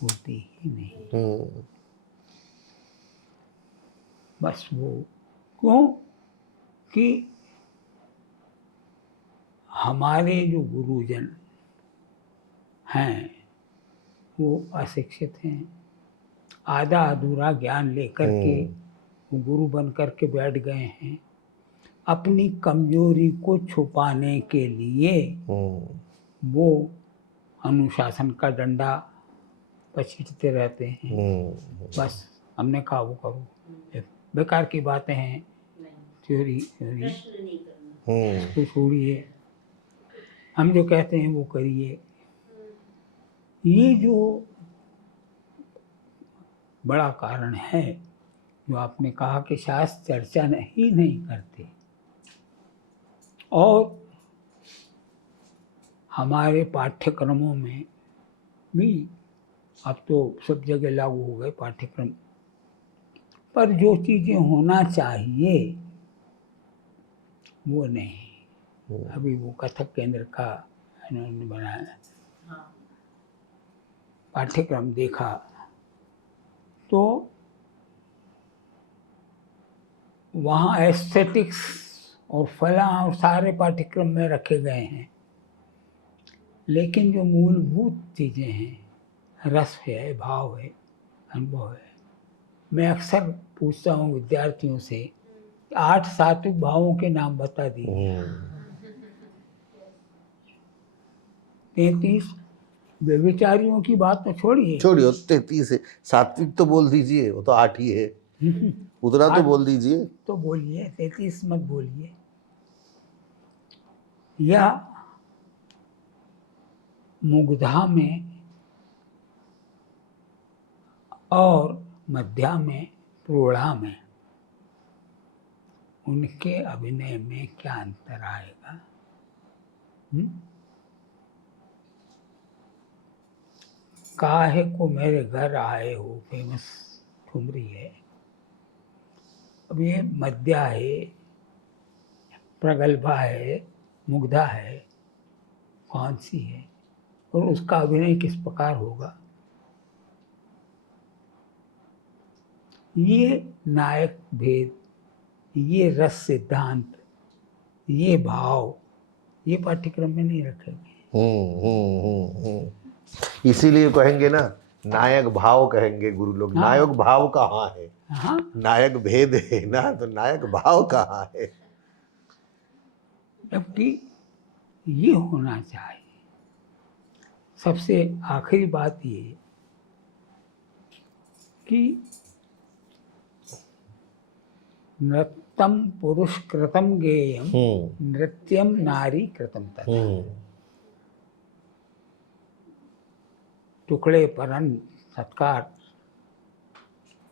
होती ही नहीं। बस वो क्यों कि हमारे जो गुरुजन हैं वो अशिक्षित हैं, आधा अधूरा ज्ञान लेकर के वो गुरु बन कर के बैठ गए हैं। अपनी कमजोरी को छुपाने के लिए वो अनुशासन का डंडा पछीटते रहते हैं। बस हमने कहा वो करो, बेकार की बातें हैं, थ्योरी तो छोड़िए, हम जो कहते हैं वो करिए। ये जो बड़ा कारण है जो आपने कहा कि शास्त्र चर्चा नहीं करते, और हमारे पाठ्यक्रमों में भी अब तो सब जगह लागू हो गए पाठ्यक्रम, पर जो चीज़ें होना चाहिए वो नहीं। अभी वो कथक केंद्र का इन्होंने बनाया पाठ्यक्रम देखा तो वहाँ एस्थेटिक्स और फला और सारे पाठ्यक्रम में रखे गए हैं, लेकिन जो मूलभूत चीज़ें हैं, रस है, भाव है, अनुभव है। मैं अक्सर पूछता हूँ विद्यार्थियों से 8 सात्विक भावों के नाम बता दीजिए। 33 व्यभिचारियों की बात तो छोड़िए 33 है, सात्विक तो बोल दीजिए, वो तो 8 ही है। उतना तो बोल दीजिए। तो बोलिए, 33 मत बोलिए। या मुग्धा में और मध्या में, प्रोढ़ा में, उनके अभिनय में क्या अंतर आएगा? काहे को मेरे घर आए हो फेमस ठुमरी है। अब ये मध्या है, प्रगल्भा है, मुग्धा है, कौन सी है और उसका अभिनय किस प्रकार होगा? ये नायक भेद, ये रस सिद्धांत, ये भाव, ये पाठ्यक्रम में नहीं रखे गए। इसीलिए कहेंगे ना, नायक भाव कहेंगे गुरु लोग। हाँ। नायक भाव कहाँ है? हाँ? नायक भेद है ना, तो नायक भाव कहाँ है? जबकि ये होना चाहिए। सबसे आखिरी बात ये कि नृत्यम पुरुष कृतम गेयम, नृत्यम नारी कृतम तथा। टुकड़े परन सत्कार,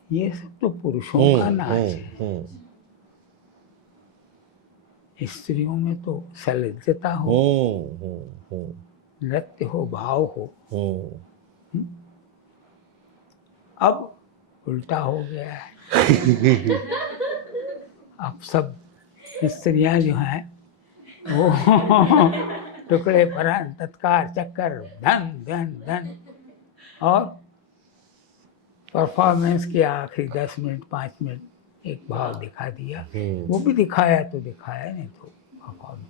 ये सब तो पुरुषों का नाच है। स्त्रियों में तो सलज्जता हो, नृत्य हो, भाव हो। अब उल्टा हो गया है। अब सब स्त्रियां जो हैं वो टुकड़े परन तत्कार चक्कर धन धन धन, और परफॉर्मेंस के आखिरी 10 मिनट 5 मिनट एक भाव दिखा दिया, वो भी दिखाया तो दिखाया, नहीं तो परफॉर्मेंस।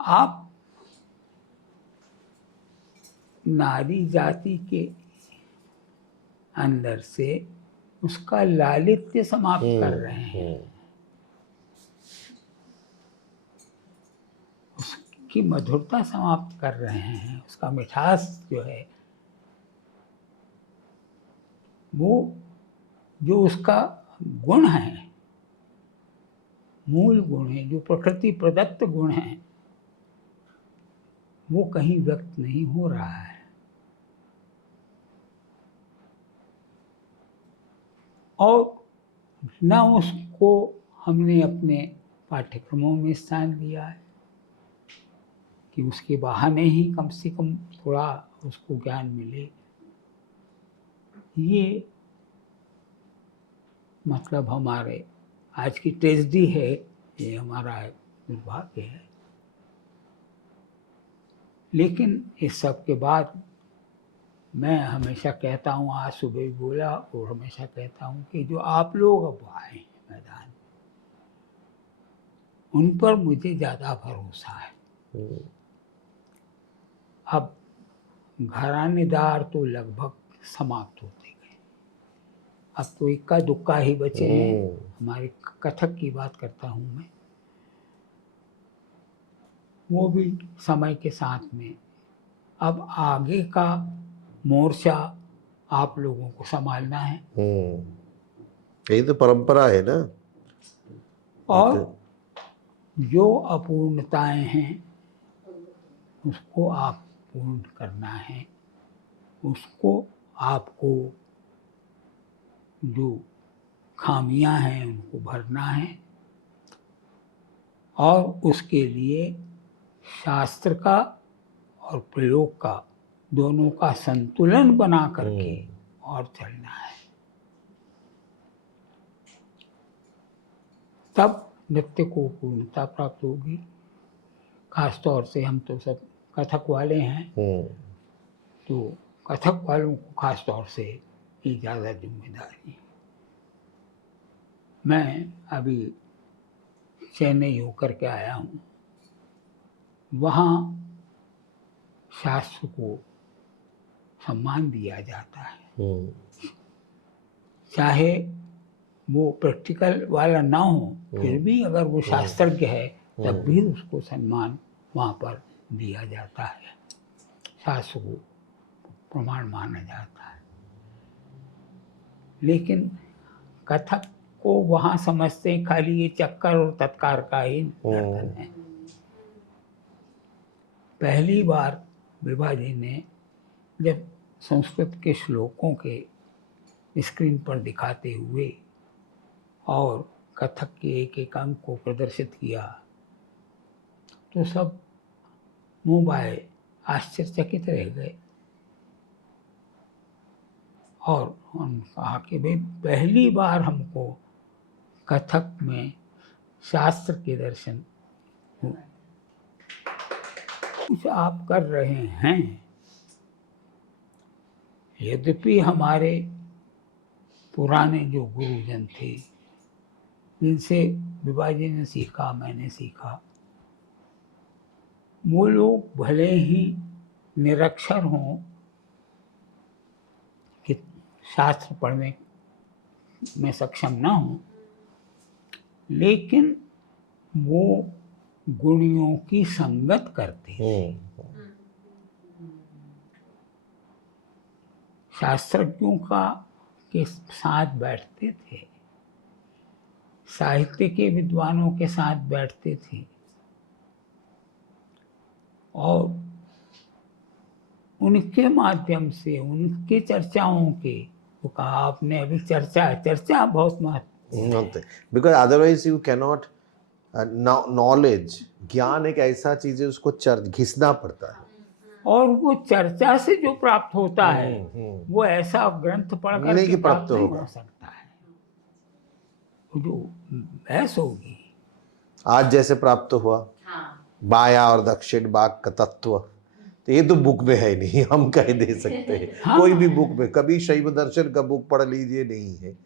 आप नारी जाति के अंदर से उसका लालित्य समाप्त कर रहे हैं, उसकी मधुरता समाप्त कर रहे हैं, उसका मिठास जो है वो जो उसका गुण है, मूल गुण है, जो प्रकृति प्रदत्त गुण है, वो कहीं व्यक्त नहीं हो रहा है। और न उसको हमने अपने पाठ्यक्रमों में स्थान दिया है कि उसके बहाने ही कम से कम थोड़ा उसको ज्ञान मिले। ये मतलब हमारे आज की ट्रेजेडी है, ये हमारा दुर्भाग्य है। लेकिन इस सब के बाद मैं हमेशा कहता हूँ, आज सुबह भी बोला और हमेशा कहता हूँ कि जो आप लोग अब आए हैं मैदान, उन पर मुझे ज़्यादा भरोसा है। अब घरानेदार तो लगभग समाप्त होते गए, अब तो इक्का दुक्का ही बचे हैं। हमारे कथक की बात करता हूँ मैं, वो भी समय के साथ में अब आगे का मोर्चा आप लोगों को संभालना है। यही तो परंपरा है ना। और जो अपूर्णताएं हैं उसको आप पूर्ण करना है, उसको आपको जो खामियां हैं उनको भरना है, और उसके लिए शास्त्र का और प्रयोग का दोनों का संतुलन बना करके और चलना है। तब नृत्य को पूर्णता प्राप्त होगी। खास तौर से हम तो सब कथक वाले हैं, तो कथक वालों को खास तौर से ये ज़्यादा जिम्मेदारी है। मैं अभी चेन्नई होकर के आया हूँ, वहाँ शास्त्र को सम्मान दिया जाता है, चाहे वो प्रैक्टिकल वाला ना हो, फिर भी अगर वो शास्त्रज्ञ है तब भी उसको सम्मान वहाँ पर दिया जाता है, शास्त्र को प्रमाण माना जाता है। लेकिन कथक को वहाँ समझते हैं खाली ये चक्कर और तत्कार का ही नर्तन है। पहली बार विभा जी ने जब संस्कृत के श्लोकों के स्क्रीन पर दिखाते हुए और कथक के एक एक अंग को प्रदर्शित किया तो सब मुँह बाए आश्चर्यचकित रह गए, और उन्होंने कहा कि भाई पहली बार हमको कथक में शास्त्र के दर्शन कुछ आप कर रहे हैं। यद्यपि हमारे पुराने जो गुरुजन थे जिनसे विभा जी ने सीखा, मैंने सीखा, वो लोग भले ही निरक्षर हों कि शास्त्र पढ़ने में सक्षम ना हों, लेकिन वो गुणियों की संगत करते हैं। शास्त्रज्ञों का के साथ बैठते थे, साहित्य के विद्वानों के साथ बैठते थे, और उनके माध्यम से, उनके चर्चाओं के, तो कहा आपने अभी चर्चा बहुत महत्वपूर्ण, because otherwise you cannot knowledge, ज्ञान एक ऐसा चीज है उसको घिसना पड़ता है, और वो चर्चा से जो प्राप्त होता है वो ऐसा ग्रंथ पढ़कर नहीं कि प्राप्त नहीं होगा। हो सकता है। वो जो बहस होगी आज जैसे प्राप्त हुआ बाया और दक्षिण बाग का तत्व, तो ये तो बुक में है नहीं, हम कह दे सकते हैं। कोई भी बुक में, कभी शैव दर्शन का बुक पढ़ लीजिए, नहीं है,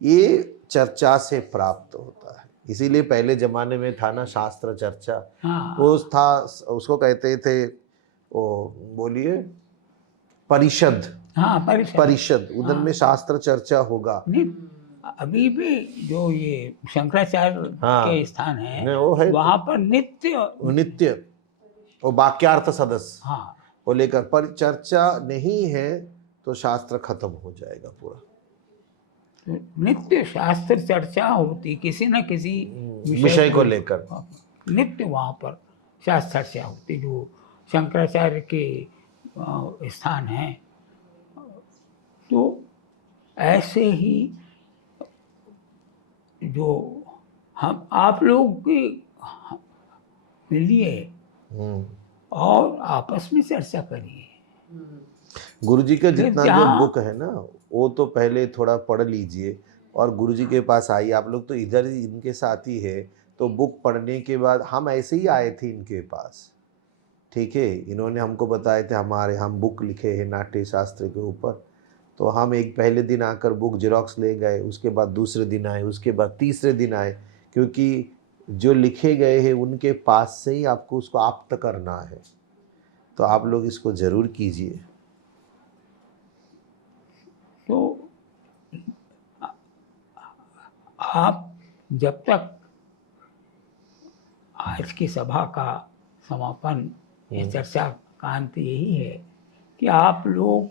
ये चर्चा से प्राप्त होता है। इसीलिए पहले जमाने में था ना शास्त्र चर्चा, वो था, उसको कहते थे, वो बोलिए परिषद, परिषद, उधर में शास्त्र चर्चा होगा। अभी भी जो ये शंकराचार्य के स्थान है, वो है वहाँ पर नित्य वो वाक्यार्थ सदस्य वो लेकर, पर चर्चा नहीं है तो शास्त्र खत्म हो जाएगा पूरा। नित्य शास्त्र चर्चा होती किसी न किसी विषय को लेकर, नित्य वहाँ पर शास्त्र चर्चा होती, जो शंकराचार्य के स्थान है। तो ऐसे ही जो हम आप लोग के मिलिए और आपस में चर्चा करिए। गुरुजी का जितना जो बुक है ना, वो तो पहले थोड़ा पढ़ लीजिए, और गुरुजी के पास आई, आप लोग तो इधर ही इनके साथ ही है, तो बुक पढ़ने के बाद हम ऐसे ही आए थे इनके पास, ठीक है। इन्होंने हमको बताए थे हम बुक लिखे हैं नाट्य शास्त्र के ऊपर, तो हम एक पहले दिन आकर बुक जेरोक्स ले गए, उसके बाद दूसरे दिन आए, उसके बाद तीसरे दिन आए, क्योंकि जो लिखे गए हैं उनके पास से ही आपको उसको आप्त करना है। तो आप लोग इसको ज़रूर कीजिए। तो आप जब तक आज की सभा का समापन, इस चर्चा का अंत यही है कि आप लोग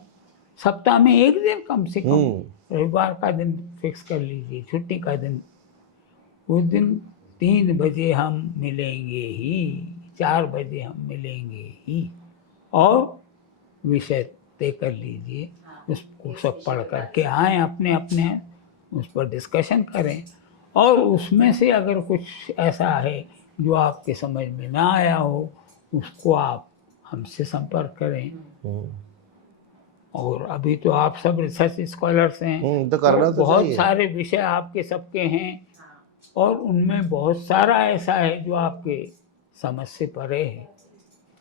सप्ताह में एक दिन कम से कम रविवार का दिन फिक्स कर लीजिए, छुट्टी का दिन। उस दिन 3 बजे हम मिलेंगे ही, 4 बजे हम मिलेंगे ही, और विषय तय कर लीजिए, उसको सब पढ़ करके आएँ, अपने अपने उस पर डिस्कशन करें, और उसमें से अगर कुछ ऐसा है जो आपके समझ में ना आया हो, उसको आप हमसे संपर्क करें। और अभी तो आप सब रिसर्च स्कॉलर्स हैं, तो करना तो बहुत चाहिए। सारे विषय आपके सबके हैं, और उनमें बहुत सारा ऐसा है जो आपके समझ से परे है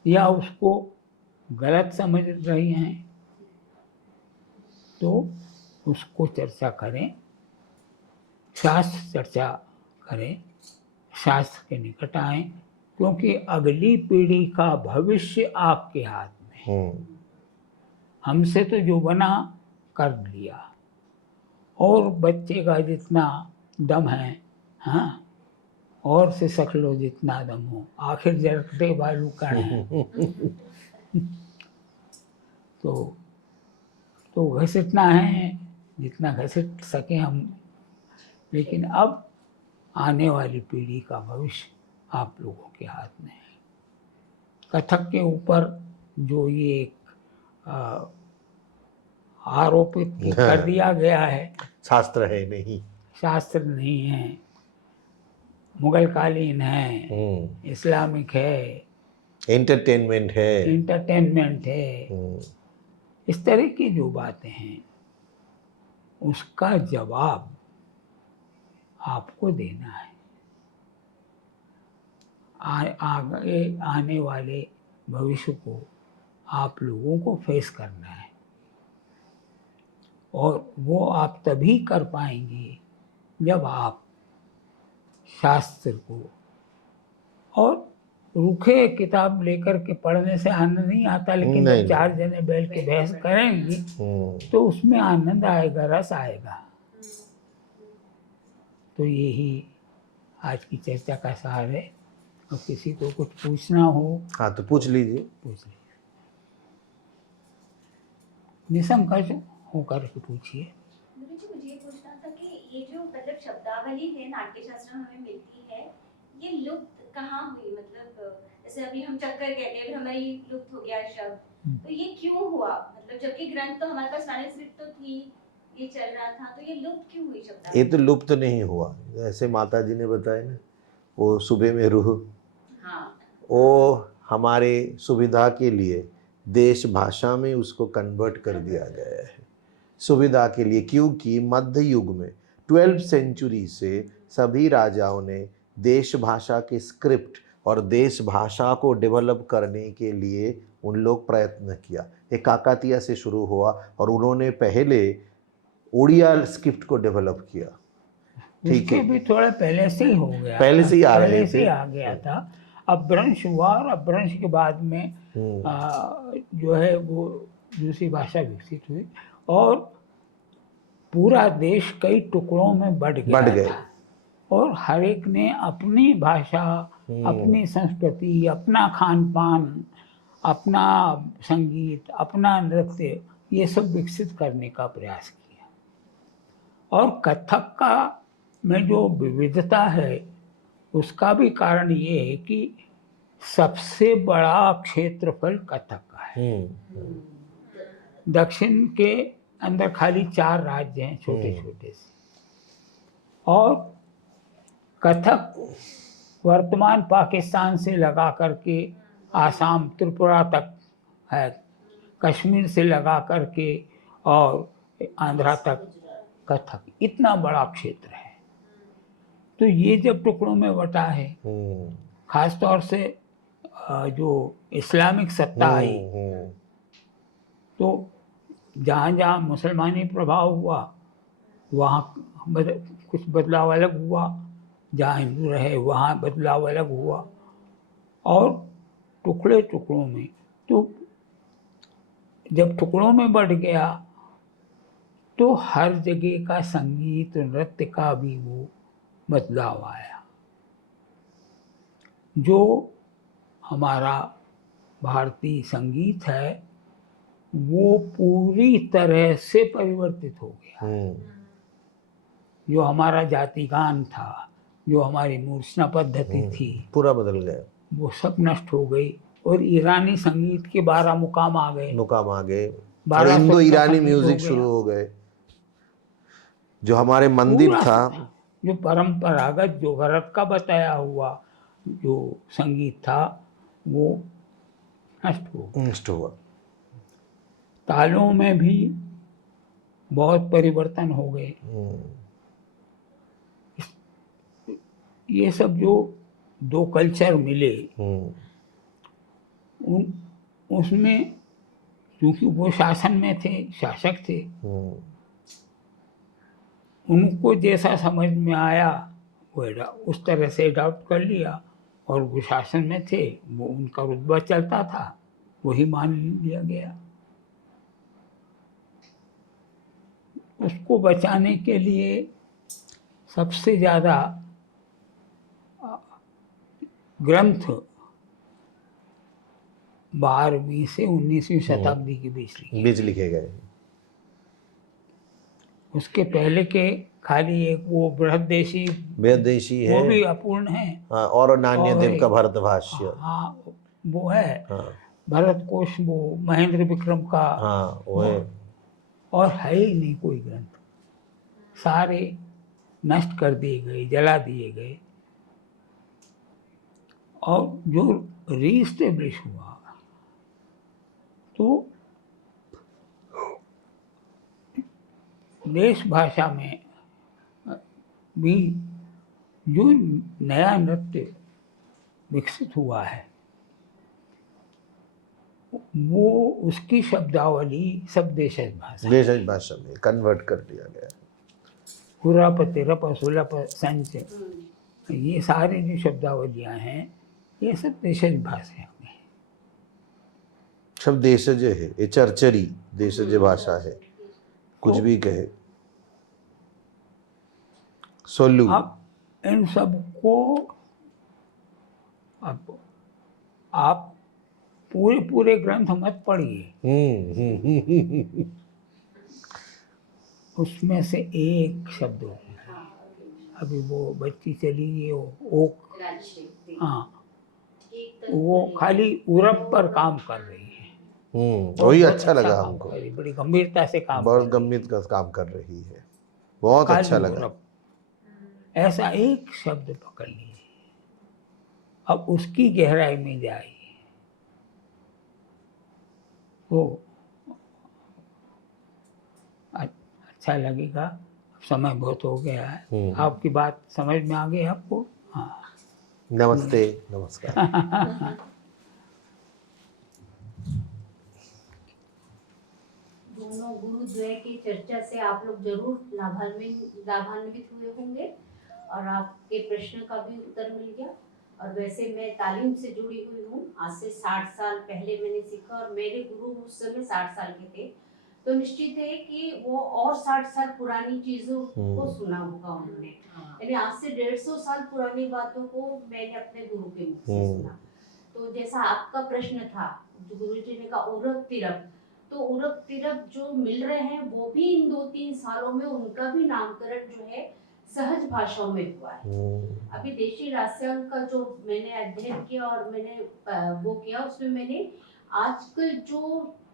या उसको गलत समझ रही हैं, तो उसको चर्चा करें, शास्त्र चर्चा करें, शास्त्र के निकट आएं, क्योंकि अगली पीढ़ी का भविष्य आपके हाथ में है। हमसे तो जो बना कर लिया, और बच्चे का जितना दम है, हाँ, और से सख लो जितना दम हो, आखिर जरते बालू का है। तो घसीटना है जितना घसीट सके हम, लेकिन अब आने वाली पीढ़ी का भविष्य आप लोगों के हाथ में है। कथक के ऊपर जो ये एक आरोपित कर दिया गया है, शास्त्र है नहीं, शास्त्र नहीं है, मुगल कालीन है, इस्लामिक है, एंटरटेनमेंट है, इस तरह की जो बातें हैं उसका जवाब आपको देना है। आगे आने वाले भविष्य को आप लोगों को फेस करना है, और वो आप तभी कर पाएंगे जब आप शास्त्र को, और रूखे किताब लेकर के पढ़ने से आनंद नहीं आता, लेकिन जब 4 जने बैठ के बहस करेंगे तो उसमें आनंद आएगा, रस आएगा। तो यही आज की चर्चा का सार है। और किसी को कुछ पूछना हो, हाँ तो पूछ लीजिए। निसंकोच होकर के पूछिए। गुरुजी, मुझे ये पूछना था कि ये जो मतलब शब्दावली है नाट्य शास्त्र में हमें मिलती है, ये लुप्त कहाँ हुई? मतलब जैसे अभी हम चक्कर कहते हैं, हमारी लुप्त हो गया शब्द, तो ये क्यों हुआ? मतलब जबकि ग्रंथ तो हमारे पास मैन्युस्क्रिप्ट तो थी, ये चल रहा था, तो ये लुप्त क्यों हुई शब्दावली? ये तो लुप्त नहीं हुआ, जैसे माता जी ने बताया ना, वो सुबह में रूह, वो हमारे सुविधा के लिए देश भाषा में उसको कन्वर्ट कर दिया गया है, सुविधा के लिए। क्योंकि मध्य युग में 12th सेंचुरी से सभी राजाओं ने देश भाषा के स्क्रिप्ट और देश भाषा को डेवलप करने के लिए उन लोग प्रयत्न किया। एक काकतीय से शुरू हुआ और उन्होंने पहले उड़िया स्क्रिप्ट को डेवलप किया, ठीक है, भी थोड़ा पहले से ही हो गया, पहले से ही आ गया था। अपभ्रंश हुआ, और अपभ्रंश के बाद में जो है वो दूसरी भाषा विकसित हुई, और पूरा देश कई टुकड़ों में बढ़ गए, और हर एक ने अपनी भाषा, अपनी संस्कृति, अपना खान पान, अपना संगीत, अपना नृत्य, ये सब विकसित करने का प्रयास किया। और कथक का में जो विविधता है उसका भी कारण ये है कि सबसे बड़ा क्षेत्रफल कथक का है। दक्षिण के अंदर खाली 4 राज्य हैं छोटे छोटे से, और कथक वर्तमान पाकिस्तान से लगा करके आसाम त्रिपुरा तक है, कश्मीर से लगा करके और आंध्रा तक कथक, इतना बड़ा क्षेत्र है। तो ये जब टुकड़ों में बटा है, खास तौर से जो इस्लामिक सत्ता आई, तो जहाँ जहाँ मुसलमानी प्रभाव हुआ वहाँ कुछ बदलाव अलग हुआ, जहाँ हिंदू रहे वहाँ बदलाव अलग हुआ, और टुकड़े टुकड़ों में, तो जब टुकड़ों में बढ़ गया तो हर जगह का संगीत नृत्य का भी वो बदलाव आया। जो हमारा भारतीय संगीत है वो पूरी तरह से परिवर्तित हो गया। जो हमारा जाति गान था, जो हमारी मूर्छना पद्धति थी, पूरा बदल गया, वो सब नष्ट हो गई। और ईरानी संगीत के 12 मुकाम आ गए, और इंडो ईरानी म्यूजिक शुरू हो गए। जो हमारे मंदिर था, जो परंपरागत, जो भरत का बताया हुआ जो संगीत था, वो नष्ट हुआ। तालों में भी बहुत परिवर्तन हो गए। ये सब जो दो कल्चर मिले, उसमें क्योंकि वो शासन में थे, शासक थे, उनको जैसा समझ में आया वो उस तरह से अडॉप्ट कर लिया, और वो शासन में थे, वो उनका रुतबा चलता था, वही मान लिया गया। उसको बचाने के लिए सबसे ज़्यादा ग्रंथ 12वीं से 19वीं शताब्दी के बीच लिखे गए। उसके पहले के खाली एक वो बृहद्देशी है, वो भी अपूर्ण है। हाँ, और नान्यदेव का भरत भाष्य, हाँ वो है। हाँ, भरत कोश वो महेंद्र विक्रम का, हाँ वो है। और है ही नहीं कोई ग्रंथ, सारे नष्ट कर दिए गए, जला दिए गए। और जो रीस्टेब्लिश हुआ तो देश भाषा में भी जो नया नृत्य विकसित हुआ है वो उसकी शब्दावली सब देशज भाषा में कन्वर्ट कर दिया गया। हुरापति रप सुलप संच, ये सारे जो शब्दावलियां हैं ये सब देशज भाषा में, सब देशज है, ये चरचरी देशज भाषा है, कुछ भी कहे। सोलू, अब इन सब को अब आप पूरे ग्रंथ मत पढ़िए, उसमें से एक शब्द हो, अभी वो बच्ची चली गई ओक, हाँ, वो खाली उरप पर काम कर रही है। वही अच्छा लगा हमको, बड़ी गंभीरता से काम, बहुत गंभीर का काम कर रही है, बहुत अच्छा लगा। ऐसा एक शब्द पकड़ लीजिए, अब उसकी गहराई में जाइए तो अच्छा लगेगा। समय बहुत हो गया है, आपकी बात समझ में आ गई आपको? हाँ, नमस्ते, नमस्कार। दोनों गुरुद्वय की चर्चा से आप लोग जरूर लाभान्वित हुए होंगे और आपके प्रश्न का भी उत्तर मिल गया। और वैसे मैं तालीम से जुड़ी हुई हूँ, आज से 60 साल पहले मैंने सीखा और मेरे गुरु उस समय 60 साल के थे, तो निश्चित है कि वो और 60 साल पुरानी चीजों को सुना होगा उन्होंने। यानी आज से 150 साल पुरानी बातों को मैंने अपने गुरु के मुख से सुना। तो जैसा आपका प्रश्न था, जो गुरु जी ने कहा उरप तिरप, तो उरप तिरप जो मिल रहे हैं वो भी इन 2-3 सालों में उनका भी नामकरण जो है सहज भाषाओं में हुआ है। अभी देशी राष्ट्रांग का जो मैंने अध्ययन किया और मैंने वो किया, उसमें मैंने आजकल जो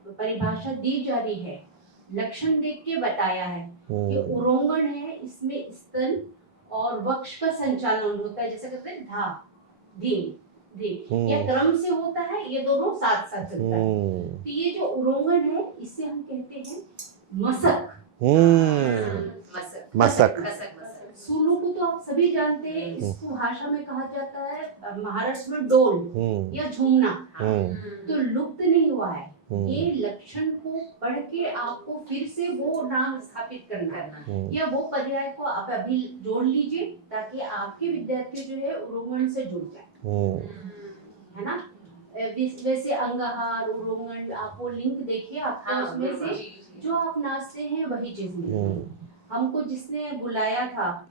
परिभाषा दी जा रही है लक्षण देख के बताया है कि उरोंगण है, इसमें स्तन और वक्ष का संचालन होता है, जैसे कहते हैं धा धीम धी, यह क्रम से होता है, ये दोनों साथ साथ चलता है। तो ये जो उरोंगण है इससे हम कहते हैं मसक, मसक। सुलू को तो आप सभी जानते हैं, इसको भाषा में कहा जाता है महाराष्ट्र में डोल या झूमना। तो लुप्त नहीं हुआ है, ये लक्षण को पढ़ के आपको फिर से वो नाम स्थापित करना है, या वो पर्याय को आप अभी जोड़ लीजिए ताकि आपके विद्यार्थी जो है रोमन से जुड़ जाए, है ना। वैसे अंगहार, उरोंगन, आप वो लिंक देखिए, आपको उसमें से जो आप नाचते हैं वही चीज मिलेगी। हमको जिसने बुलाया था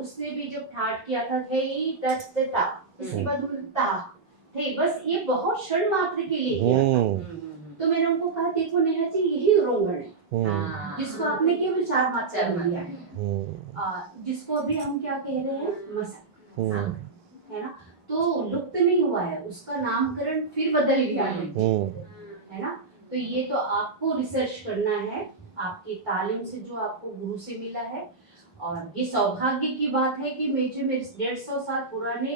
उसने भी जब ठाट किया था थे दत्ता, इसके बाद ता थे, बस ये बहुत क्षण मात्र के लिए किया था। तो मैंने उनको कहा देखो नेहा जी यही रोंगन है जिसको आपने केवल 4 मात्रा में लिया है, जिसको अभी हम क्या कह रहे हैं मसक, है ना। तो लुप्त नहीं हुआ है, उसका नामकरण फिर बदल गया है ना। तो ये तो आपको रिसर्च करना है आपकी तालीम से जो आपको गुरु से मिला है। और ये सौभाग्य की बात है कि मुझे मेरे 150 साल पुराने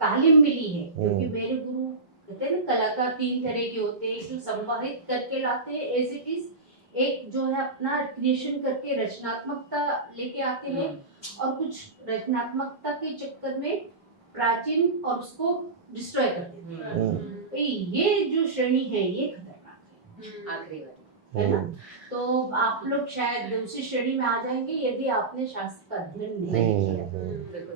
तालीम मिली है, क्योंकि मेरे गुरु कहते हैं ना कलाकार 3 तरह के होते हैं, जो संवाहित करके लाते हैं एज इट इज, एक जो है अपना क्रिएशन करके रचनात्मकता लेके आते हैं, और कुछ रचनात्मकता के चक्कर में प्राचीन और उसको डिस्ट्रॉय कर देते हैं। तो ये जो श्रेणी है ये खतरनाक है, आखिरी वाली, है ना। तो आप लोग शायद दूसरी श्रेणी में आ जाएंगे यदि आपने शास्त्र का अध्ययन नहीं किया,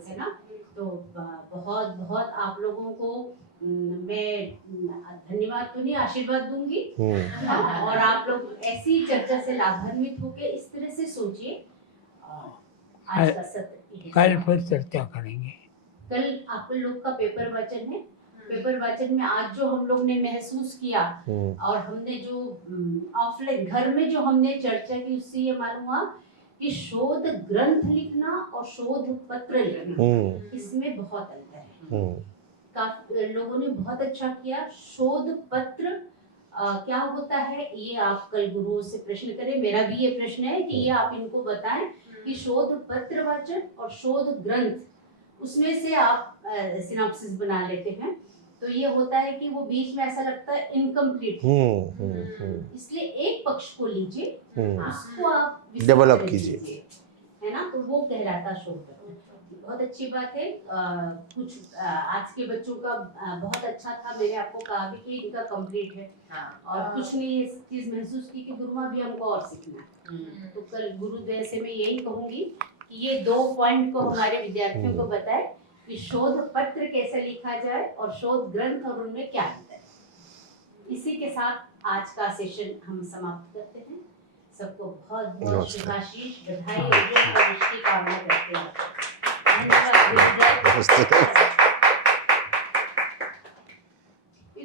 है ना। तो बहुत बहुत आप लोगों को मैं धन्यवाद तो नहीं आशीर्वाद दूंगी, और आप लोग ऐसी चर्चा से लाभान्वित होकर इस तरह से सोचिए। आज का सत्र कल फिर चर्चा करेंगे। कल आप लोग का पेपर वाचन है, पेपर वाचन में आज जो हम लोग ने महसूस किया और हमने जो ऑफलाइन घर में जो हमने चर्चा की, उससे ये मालूम हुआ कि शोध ग्रंथ लिखना और शोध पत्र लिखना इसमें बहुत अंतर है। काफी लोगों ने बहुत अच्छा किया। शोध पत्र क्या होता है ये आप कल गुरुओं से प्रश्न करें, मेरा भी ये प्रश्न है कि ये आप इनको बताएं कि शोध पत्र वाचन और शोध ग्रंथ उसमें से आप सिनॉप्सिस बना लेते हैं, तो ये होता है कि वो बीच में ऐसा लगता है इनकम्प्लीट, इसलिए एक पक्ष को लीजिए, उसको आप डेवलप कीजिए, है ना। तो वो कहलाता शोध पत्र। बहुत अच्छी बात है। कुछ आज के बच्चों का बहुत अच्छा था, मैंने आपको कहा भी कि इनका कंप्लीट है, और कुछ ने ये चीज महसूस की कि गुरुमा भी हमको और सीखना है। तो कल गुरुदेव से मैं यही कहूंगी कि ये 2 पॉइंट को हमारे विद्यार्थियों को बताए कि शोध पत्र कैसे लिखा जाए और शोध ग्रंथ और उनमें क्या अंतर है। इसी के साथ आज का सेशन हम समाप्त करते हैं। सबको बहुत बहुत शुभाशीष, बधाई और कामना करते हैं। धन्यवाद।